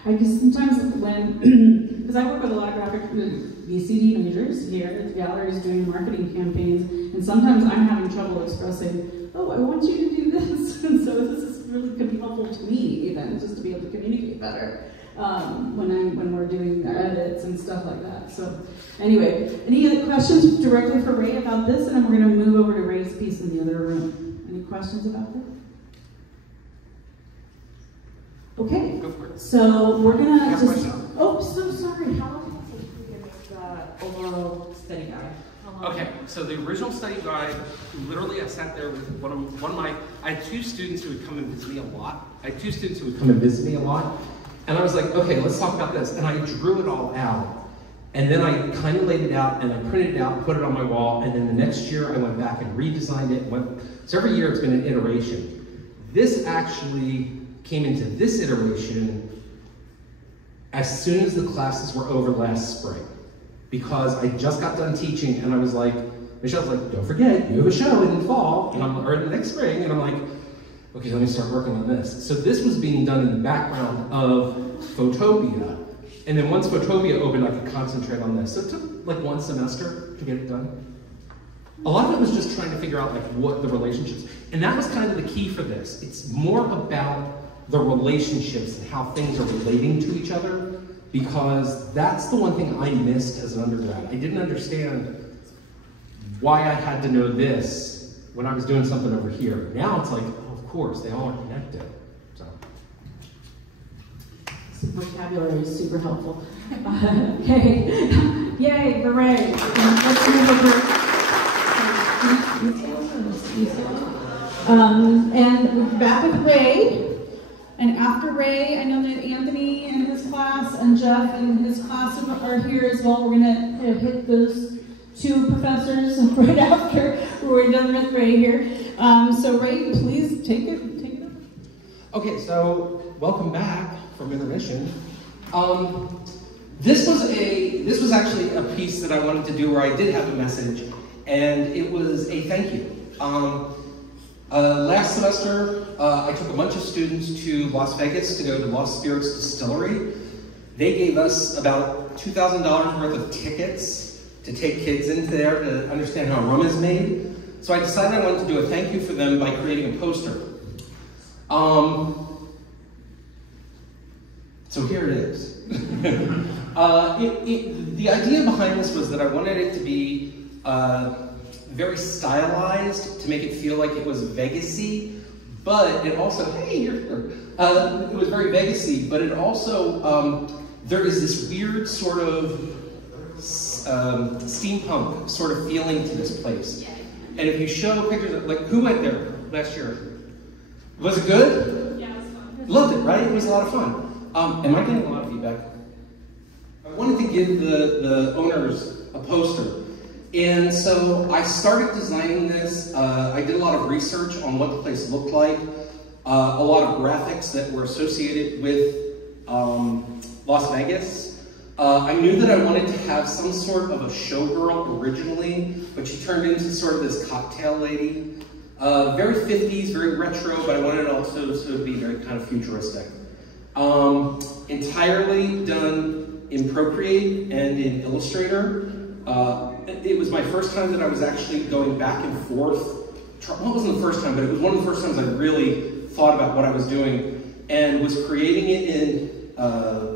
I just sometimes because I work with a lot of graphic VCD majors here at the galleries doing marketing campaigns, and sometimes I'm having trouble expressing oh, I want you to do this. And so this is really could be helpful to me, even, just to be able to communicate better when we're doing the edits and stuff like that. So anyway, any other questions directly for Ray about this? And then we're going to move over to Ray's piece in the other room. Any questions about that? Okay, go for it. So we're going to just... Question. Oh, so sorry. How long did it take you to make the overall study guide? Okay, so the original study guide, literally I sat there with one of my, I had two students who would come and visit me a lot. Come and visit me a lot. And I was like, okay, let's talk about this. And I drew it all out. And then I kind of laid it out and I printed it out, put it on my wall. And then the next year I went back and redesigned it. So every year it's been an iteration. This actually came into this iteration as soon as the classes were over last spring. Because I just got done teaching and I was like, Michelle's like, don't forget, you have a show in the fall, or in the next spring, and I'm like, okay, let me start working on this. So this was being done in the background of Photopia, and then once Photopia opened, I could concentrate on this. So it took like 1 semester to get it done. A lot of it was just trying to figure out like what the relationships, and that was kind of the key for this. It's more about the relationships and how things are relating to each other, because that's the one thing I missed as an undergrad. I didn't understand why I had to know this when I was doing something over here. Now it's like, oh, of course, they all are connected. So. Vocabulary is super helpful. Okay, yay, hooray. Let's move over. And we're back with Ray. And after Ray, I know that Anthony and his class and Jeff and his class are here as well. We're going to hit those 2 professors right after we're done with Ray here. So Ray, please take it over. Okay, so welcome back from intermission. This was actually a piece that I wanted to do where I did have a message, and it was a thank you. Last semester, I took a bunch of students to Las Vegas to go to Lost Spirits Distillery. They gave us about $2,000 worth of tickets to take kids into there to understand how rum is made. So I decided I wanted to do a thank you for them by creating a poster. So here it is. The idea behind this was that I wanted it to be very stylized to make it feel like it was Vegas-y, but it also, hey, you're here. It was very Vegas-y, but it also, there is this weird sort of steampunk sort of feeling to this place. And if you show pictures of, like, who went there last year? Was it good? Yeah, it was fun. Loved it, right? It was a lot of fun. Am I getting a lot of feedback? I wanted to give the owners a poster. And so I started designing this. I did a lot of research on what the place looked like, a lot of graphics that were associated with Las Vegas. I knew that I wanted to have some sort of a showgirl originally, but she turned into sort of this cocktail lady. Very 50s, very retro, but I wanted it also to be very kind of futuristic. Entirely done in Procreate and in Illustrator. It was my first time that I was actually going back and forth. Well, it wasn't the first time, but it was one of the first times I really thought about what I was doing and was creating it in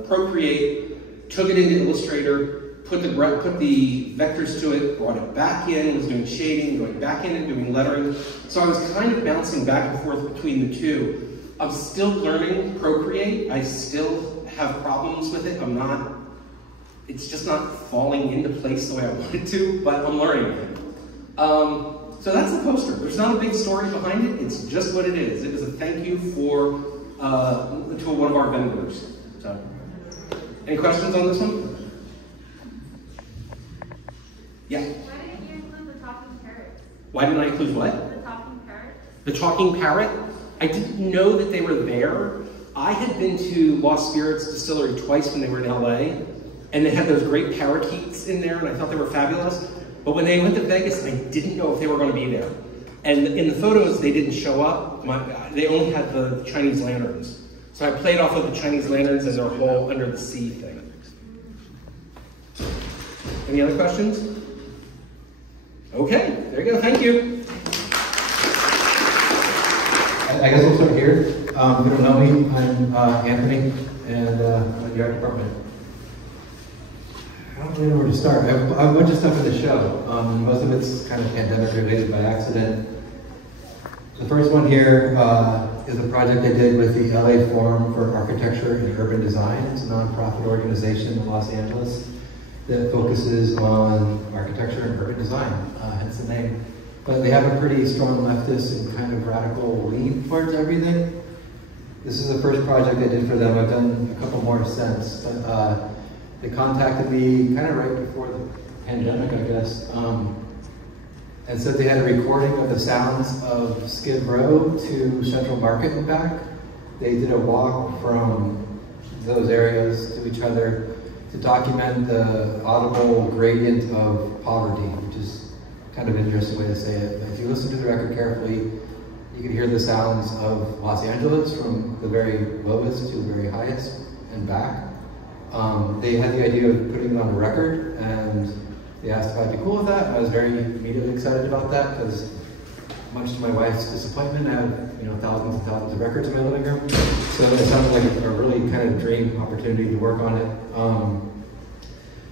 Procreate, took it into Illustrator, put the vectors to it, brought it back in, was doing shading, going back in and doing lettering. So I was kind of bouncing back and forth between the two. I'm still learning Procreate. I still have problems with it. It's just not falling into place the way I want it to, but I'm learning it. So that's the poster. There's not a big story behind it. It's just what it is. It was a thank you to one of our vendors. So, any questions on this one? Yeah? Why didn't you include the talking parrots? Why didn't I include what? The talking parrots? The talking parrot? I didn't know that they were there. I had been to Lost Spirits Distillery twice when they were in LA, and they had those great parakeets in there, and I thought they were fabulous. But when they went to Vegas, I didn't know if they were going to be there. And in the photos, they didn't show up. They only had the Chinese lanterns. So I played off of the Chinese lanterns and their whole under the sea thing. Any other questions? Okay, there you go. Thank you. I guess we'll start here. If you don't know me, I'm Anthony, and I'm in the art department. I don't really know where to start. I have a bunch of stuff in the show. Most of it's kind of pandemic related by accident. The first one here is a project I did with the LA Forum for Architecture and Urban Design. It's a nonprofit organization in Los Angeles that focuses on architecture and urban design, hence the name. But they have a pretty strong leftist and kind of radical lean towards everything. This is the first project I did for them. I've done a couple more since. But, they contacted me kind of right before the pandemic, I guess, and said they had a recording of the sounds of Skid Row to Central Market and back. They did a walk from those areas to each other to document the audible gradient of poverty, which is kind of an interesting way to say it. But if you listen to the record carefully, you can hear the sounds of Los Angeles from the very lowest to the very highest and back. They had the idea of putting it on a record, and they asked if I'd be cool with that. I was very immediately excited about that because, much to my wife's disappointment, I have thousands and thousands of records in my living room. So it sounded like a really kind of dream opportunity to work on it.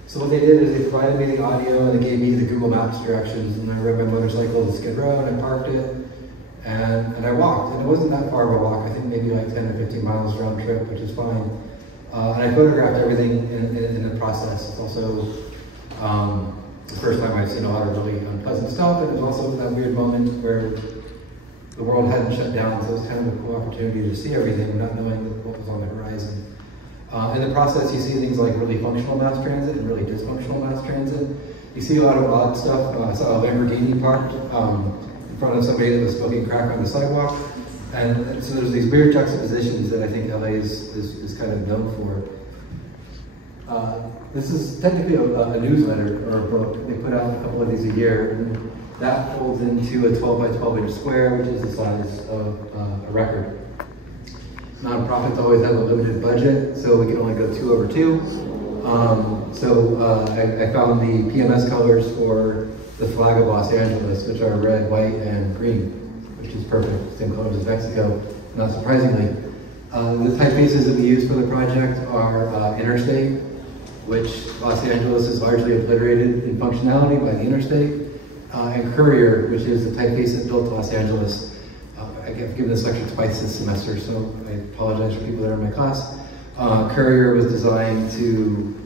So what they did is they provided me the audio and they gave me the Google Maps directions, and I rode my motorcycle to Skid Row and I parked it, and I walked. And it wasn't that far of a walk. I think maybe like 10 or 15 miles round trip, which is fine. And I photographed everything in the process. It's also the first time I've seen a lot of really unpleasant stuff, and it was also that weird moment where the world hadn't shut down, so it was kind of a cool opportunity to see everything without knowing what was on the horizon. In the process, you see things like really functional mass transit and really dysfunctional mass transit. You see a lot of odd stuff. I saw a Lamborghini parked in front of somebody that was smoking crack on the sidewalk. And so there's these weird juxtapositions that I think LA is kind of known for. This is technically a newsletter or a book. They put out a couple of these a year, and that folds into a 12 by 12 inch square, which is the size of a record. Nonprofits always have a limited budget, so we can only go 2 over 2. I found the PMS colors for the flag of Los Angeles, which are red, white, and green, which is perfect, same colors as Mexico, not surprisingly. The typefaces that we use for the project are Interstate, which Los Angeles is largely obliterated in functionality by the Interstate, and Courier, which is the typeface that built Los Angeles. I've given this lecture twice this semester, so I apologize for people that are in my class. Courier was designed to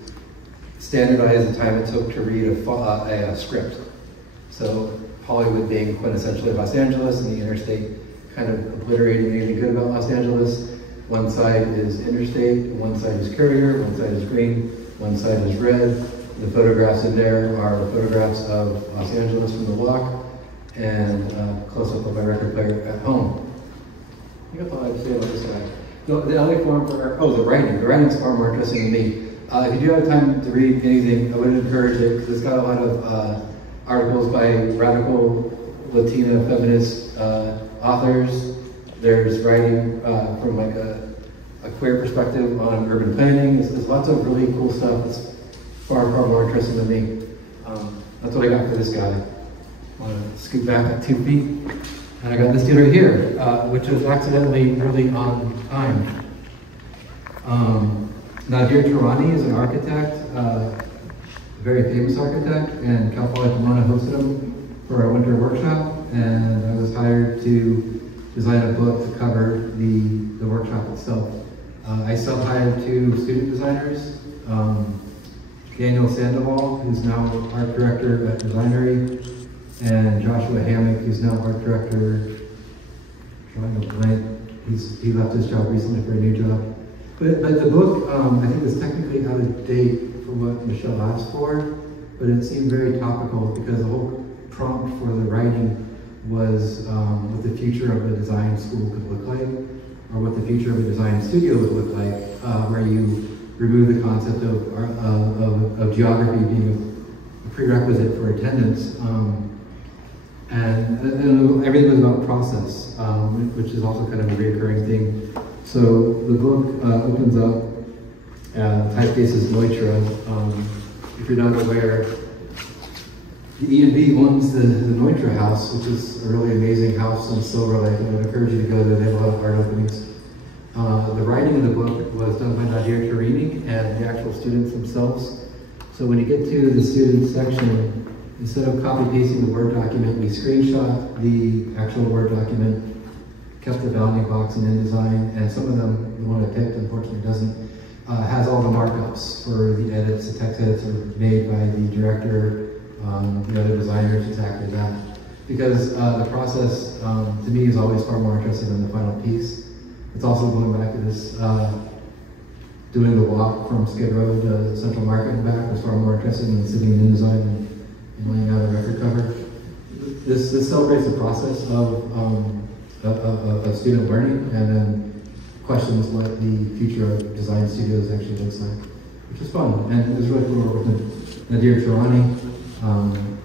standardize the time it took to read a script. So Hollywood being quintessentially Los Angeles, and the Interstate kind of obliterating anything good about Los Angeles. One side is Interstate, one side is Courier, one side is green, one side is red. The photographs in there are photographs of Los Angeles from the walk, and close-up of my record player at home. I think that's all I have to say about this guy. No, the LA Forum for, the writing. The writing's far more interesting than me. If you do have time to read anything, I would encourage it, because it's got a lot of articles by radical Latina feminist authors. There's writing from like a queer perspective on urban planning. There's lots of really cool stuff that's far, far more interesting than me. That's what I got for this guy. I want to scoot back at 2 feet. And I got this dude right here, which was accidentally really on time. Nadir Tarani is an architect, a very famous architect, and California Pomona hosted him for a winter workshop, and I was hired to design a book to cover the workshop itself. I self-hired 2 student designers, Daniel Sandoval, who's now art director at Designery, and Joshua Hammock, who's now art director. He left his job recently for a new job. But the book, I think, is technically out of date for what Michelle asked for, but it seemed very topical because the whole prompt for the writing was what the future of a design school could look like, or what the future of a design studio would look like, where you remove the concept of geography being a prerequisite for attendance. And everything was about process, which is also kind of a recurring thing. So the book opens up, typeface is Neutra. If you're not aware, The E&B owns the Neutra House, which is a really amazing house in Silver Lake. I would encourage you to go there. They have a lot of art openings. The writing of the book was done by Nadir Tarini and the actual students themselves. So when you get to the student section, instead of copy-pasting the Word document, we screenshot the actual Word document, kept the bounding box in InDesign, and some of them, the one I picked unfortunately doesn't, has all the markups for the edits. The text edits are made by the director, the other designers, exactly that. Because the process, to me, is always far more interesting than the final piece. It's also going back to this, doing the walk from Skid Row to Central Market and back was far more interesting than sitting in InDesign and laying out a record cover. This celebrates the process of student learning and then questions what the future of design studios actually looks like, which is fun. And it was really cool to work with Nadir Tarini.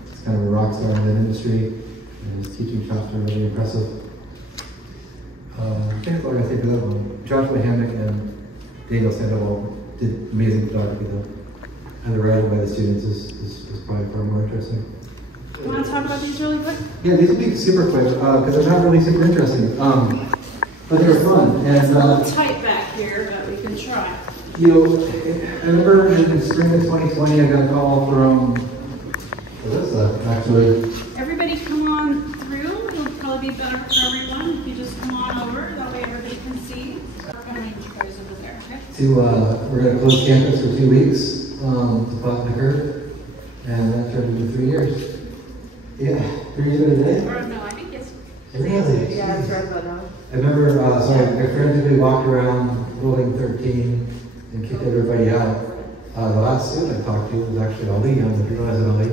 He's kind of a rock star in that industry, and his teaching chops are really impressive. I think that's all I gotta say for that one. Joshua Hammock and Daniel Sandoval did amazing photography though. And the writing by the students is probably far more interesting. You want to talk about these really quick? Yeah, these will be super quick, because they're not really super interesting. But they're fun. And, it's a little tight back here, but we can try. You know, I remember in the spring of 2020, I got a call from Alyssa, actually. Everybody come on through. It'll probably be better for everyone if you just come on over. That way everybody can see. We're going to meet you guys over there, okay? We're going to close campus for 2 weeks to flatten the curve. And that turned into 3 years. Yeah, 3 years ago today? Or no, I think it's... Really? Yeah, it's right about now. I remember, I frantically walked around building 13 and kicked everybody out. The last student I talked to was actually Ali. I don't know if you realize Ali.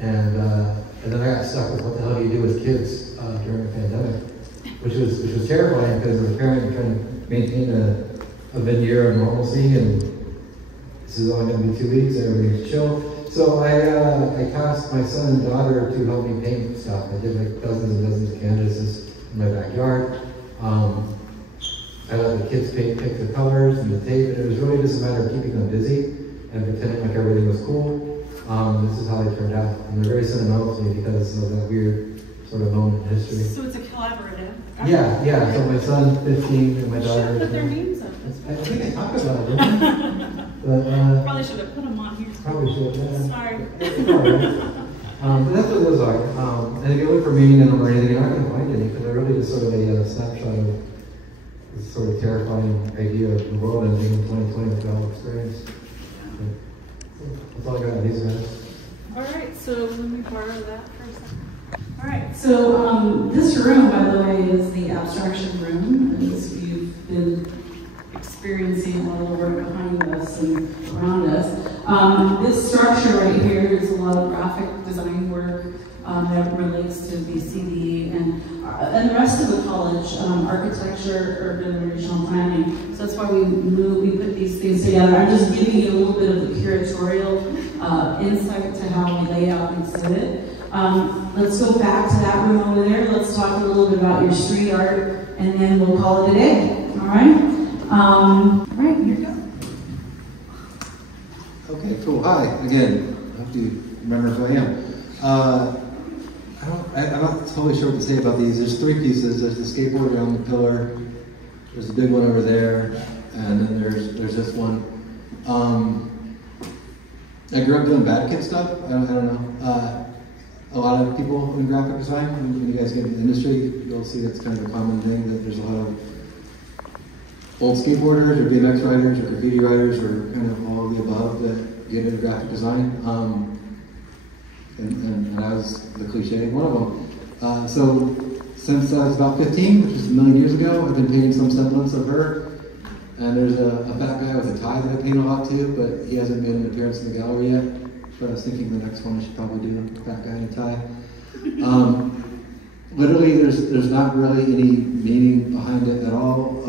And then I got stuck with what the hell do you do with kids during the pandemic, which was terrifying because as a parent you're trying to maintain a veneer of normalcy, and this is only going to be 2 weeks, everybody's chill. So I tasked my son and daughter to help me paint stuff. I did like dozens and dozens of canvases in my backyard. I let the kids pick the colors and the tape, and it was really just a matter of keeping them busy and pretending like everything was cool. This is how they turned out. And they're very sentimental to me because of that weird sort of moment in history. So it's a collaborative. Yeah. So my son's 15 and my daughter. Should put their names up. I think I talked about it. But, probably should have put them on here. Probably should, yeah. Sorry. But that's what those are. And if you look for meaning in them or anything, you're not going to find any because they're really just sort of a snapshot of this sort of terrifying idea of the world ending in 2020 that we all experienced. That's all I got on these guys. All right, so let me borrow that for a second. All right, so this room, by the way, is the abstraction room. As you've been experiencing all the work behind us and around us. This structure right here is a lot of graphic design work that relates to BCD and the rest of the college, architecture, urban and regional planning. So that's why we put these things together. I'm just giving you a little bit of the curatorial insight to how we lay out the exhibit. Let's go back to that room over there. Let's talk a little bit about your street art, and then we'll call it a day. All right? All right, here you go. Okay, cool. Hi, again. I hope you remember who I am. I'm not totally sure what to say about these. There's 3 pieces. There's the skateboard on the pillar. There's a big one over there, and then there's this one. I grew up doing bad kid stuff. I don't know. A lot of people in graphic design, when you guys get into the industry, you'll see that's kind of a common thing, that there's a lot of old skateboarders or BMX riders or graffiti writers or kind of all of the above that get into graphic design. And I was the cliche one of them. So since I was about 15, which is a million years ago, I've been painting some semblance of her. And there's a fat guy with a tie that I paint a lot too, but he hasn't made an appearance in the gallery yet. But I was thinking the next one I should probably do a fat guy in a tie. Literally, there's not really any meaning behind it at all.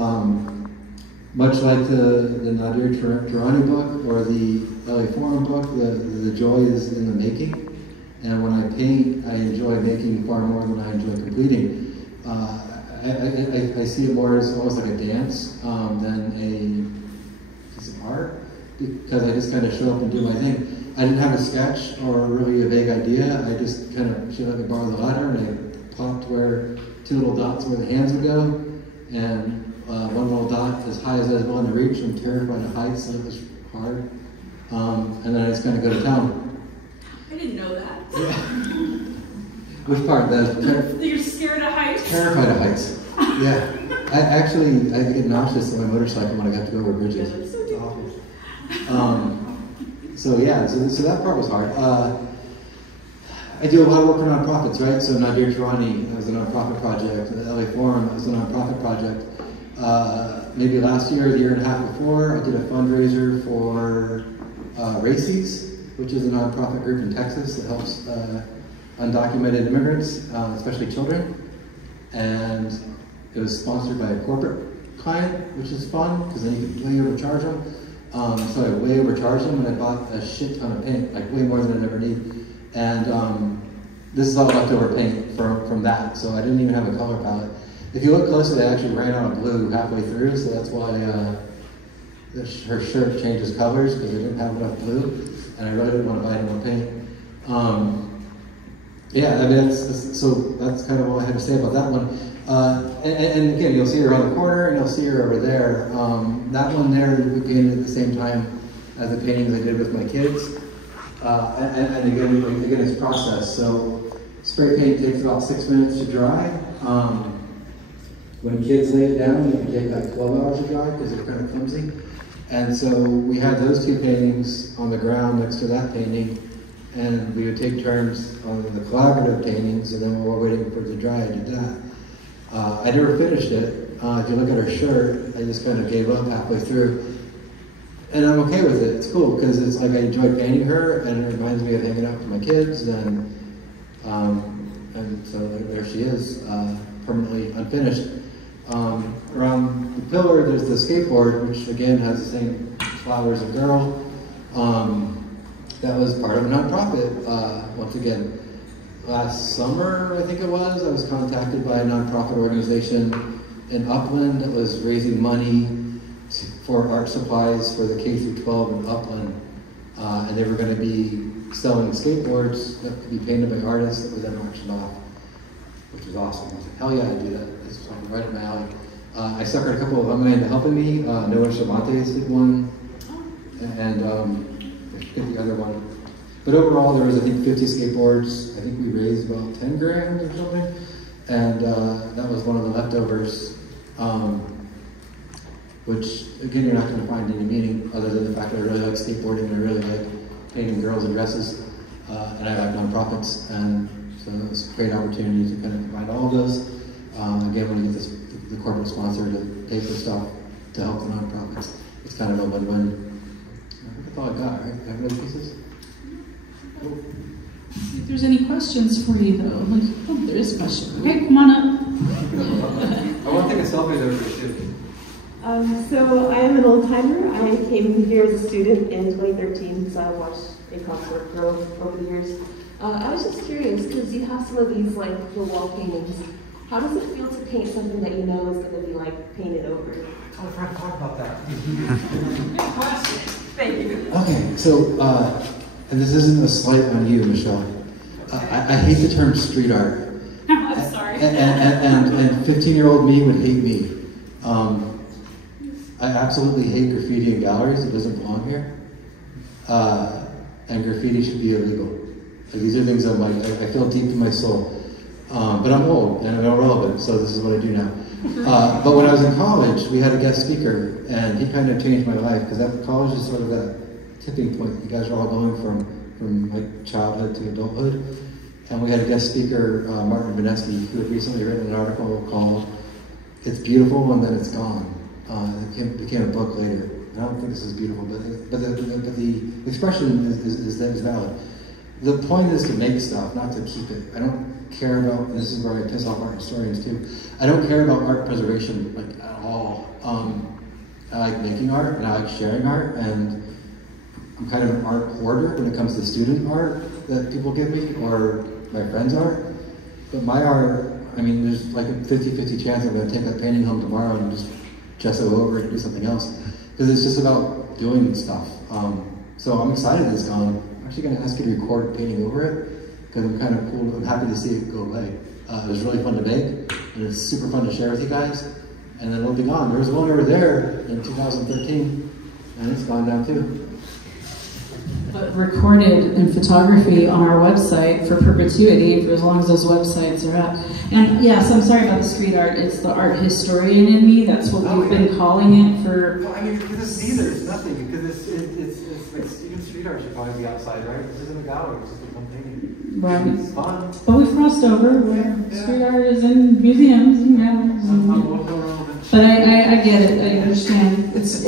Much like the Nadir Tarini book or the LA Forum book, the joy is in the making. And when I paint, I enjoy making far more than I enjoy completing. I see it more as almost like a dance than a piece of art, because I just kind of show up and do my thing. I didn't have a sketch or really a vague idea. I just kind of, she let me borrow the ladder and I plopped where 2 little dots where the hands would go. And one little dot as high as I was willing to reach. I'm terrified of heights, so it was hard. And then I just kind of go to town. I didn't know that. Yeah. Which part? You're scared of heights? Terrified of heights. Yeah. I get nauseous on my motorcycle when I have to go over bridges. Yeah, It's awful. So yeah, so that part was hard. I do a lot of work for nonprofits, right? So Nadir Tirani, that was a nonprofit project. The LA Forum, that was a nonprofit project. Maybe last year, the year and a half before, I did a fundraiser for Races, which is a nonprofit group in Texas that helps undocumented immigrants, especially children. And it was sponsored by a corporate client, which is fun, because then you can way overcharge them. So I way overcharged them, and I bought a shit ton of paint, like way more than I ever need. And this is all leftover paint from that, so I didn't even have a color palette. If you look closely, I actually ran out of blue halfway through, so that's why her shirt changes colors, because I didn't have enough blue, and I really didn't want to buy any more paint. Yeah, I mean, so that's kind of all I had to say about that one. And again, you'll see her on the corner, and you'll see her over there. That one there, we painted at the same time as the paintings I did with my kids. And again, it's process. So spray paint takes about 6 minutes to dry. When kids lay it down, it can take like 12 hours to dry because they're kind of clumsy. And so we had those 2 paintings on the ground next to that painting, and we would take turns on the collaborative paintings, and then while we're waiting for it to dry, I did that. I never finished it. If you look at her shirt, I just kind of gave up halfway through. And I'm okay with it. It's cool, because it's like I enjoy painting her, and it reminds me of hanging out with my kids, and so there she is, permanently unfinished. Around the pillar, there's the skateboard, which again has the same flowers and girl. That was part of a nonprofit. Once again, last summer, I think it was, I was contacted by a nonprofit organization in Upland that was raising money for art supplies for the K through 12 in Upland. And they were going to be selling skateboards that could be painted by artists that were then auctioned off, which was awesome. I was like, hell yeah, I'd do that. It's like right up my alley. I suckered a couple of alumni into helping me. Noah Cervantes did one, and I forget the other one. But overall, there was, I think, 50 skateboards. I think we raised about 10 grand or something. And that was one of the leftovers, which, again, you're not going to find any meaning other than the fact that I really like skateboarding and I really like painting girls in dresses. And I like nonprofits. And so it was a great opportunity to kind of combine all of those. Again, when you get the corporate sponsor to pay for stuff to help the nonprofits, it's kind of a win-win. That's all I got, right? Have any other pieces? Cool. If there's any questions for you, though, like, oh, there is a question. Okay, come on up. I want to take a selfie there for shoot. So I am an old timer. I came here as a student in 2013, so I watched Acock's work grow over the years. I was just curious, because you have some of these like the wall paintings. How does it feel to paint something that you know is going to be like painted over? I forgot to talk about that. Thank you. Okay, so, and this isn't a slight on you, Michelle. I hate the term street art. I'm sorry. And 15-year-old me would hate me. I absolutely hate graffiti in galleries. It doesn't belong here. And graffiti should be illegal. Like, these are things I'm like, I feel deep in my soul. But I'm old and I'm irrelevant, so this is what I do now. But when I was in college, we had a guest speaker, and he kind of changed my life, because that college is sort of that tipping point. You guys are all going from like childhood to adulthood. And we had a guest speaker, Martin Vineski, who had recently written an article called "It's Beautiful and Then It's Gone." It became a book later. I don't think this is beautiful, but the expression is valid. The point is to make stuff, not to keep it. I don't care about, and this is where I piss off art historians too, I don't care about art preservation like at all. I like making art and I like sharing art, and I'm kind of an art hoarder when it comes to student art that people give me or my friends' art. But my art, I mean, there's like a 50-50 chance I'm going to take that painting home tomorrow and just dress it over and do something else, because it's just about doing stuff. So I'm excited it's gone. I'm actually going to ask you to record painting over it, because I'm kind of cool. I'm happy to see it go away. It was really fun to make, and it's super fun to share with you guys. And then it'll be gone. There was one over there in 2013, and it's gone now too. But recorded in photography on our website for perpetuity for as long as those websites are up. And yes, I'm sorry about the street art. It's the art historian in me. That's what we've been calling it for. Well, I mean, because it's neither. It's nothing. Because it's like even street art should probably be outside, right? This isn't a gallery. It's just a fun painting. Right. It's fun. But we've crossed over where street art is in museums and galleries. But I get it. I understand. It's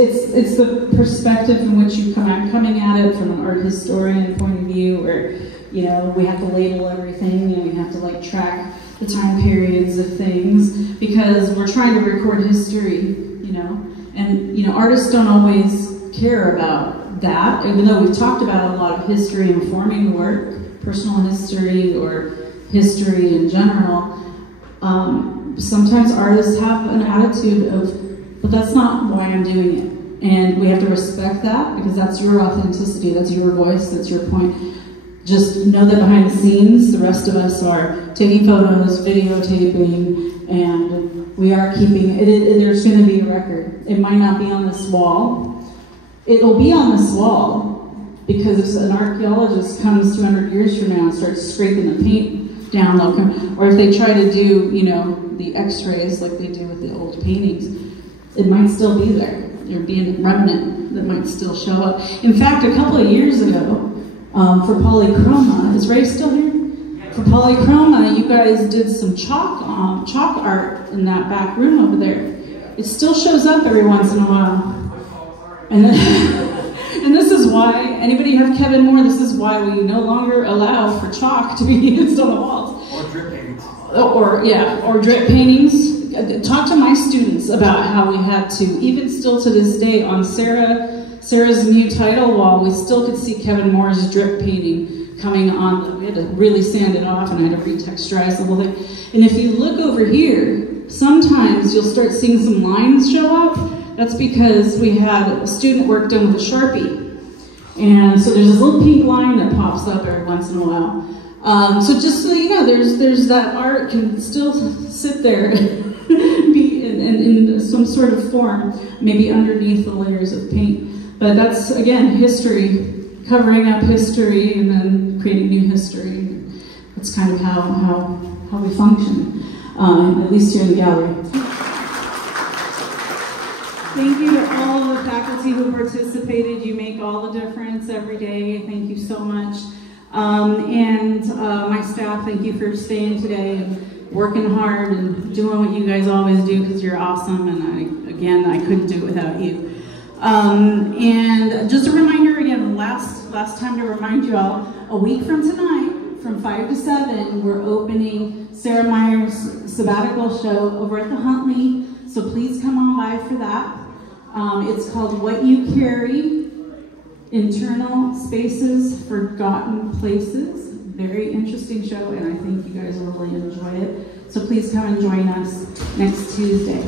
the perspective in which you coming at it from an art historian point of view, where you know we have to label everything. You know, we have to like track the time periods of things because we're trying to record history. You know, and you know artists don't always care about that, even though we've talked about a lot of history informing the work, personal history or history in general. Sometimes artists have an attitude of, but that's not why I'm doing it. And we have to respect that because that's your authenticity, that's your voice, that's your point. Just know that behind the scenes, the rest of us are taking photos, videotaping, and we are keeping, there's going to be a record. It might not be on this wall. It'll be on this wall because if an archaeologist comes 200 years from now and starts scraping the paint down, or if they try to do, you know, the x-rays like they do with the old paintings, it might still be there. There'd be a remnant that might still show up. In fact, a couple of years ago, for polychroma, is Ray still here? For polychroma, you guys did some chalk art in that back room over there. It still shows up every once in a while. And and this is why, anybody have Kevin Moore? This is why we no longer allow for chalk to be used on the walls. Or drip paintings. Or drip paintings. Talk to my students about how we had to, even still to this day, on Sarah's new title wall, we still could see Kevin Moore's drip painting coming on. We had to really sand it off and I had to retexturize the whole thing. And if you look over here, sometimes you'll start seeing some lines show up. That's because we had a student work done with a Sharpie. And so there's this little pink line that pops up every once in a while. So just so you know, there's that art can still sit there and be in some sort of form, maybe underneath the layers of paint. But that's, again, history, covering up history and then creating new history. That's kind of how we function, at least here in the gallery. Thank you to all of the faculty who participated. You make all the difference every day. Thank you so much. And my staff, thank you for staying today and working hard and doing what you guys always do because you're awesome. And I couldn't do it without you. And just a reminder again, last time to remind you all, a week from tonight, from 5 to 7, we're opening Sarah Meyer's sabbatical show over at the Huntley. So please come on by for that. It's called What You Carry, Internal Spaces, Forgotten Places. Very interesting show, and I think you guys will really enjoy it. So please come and join us next Tuesday.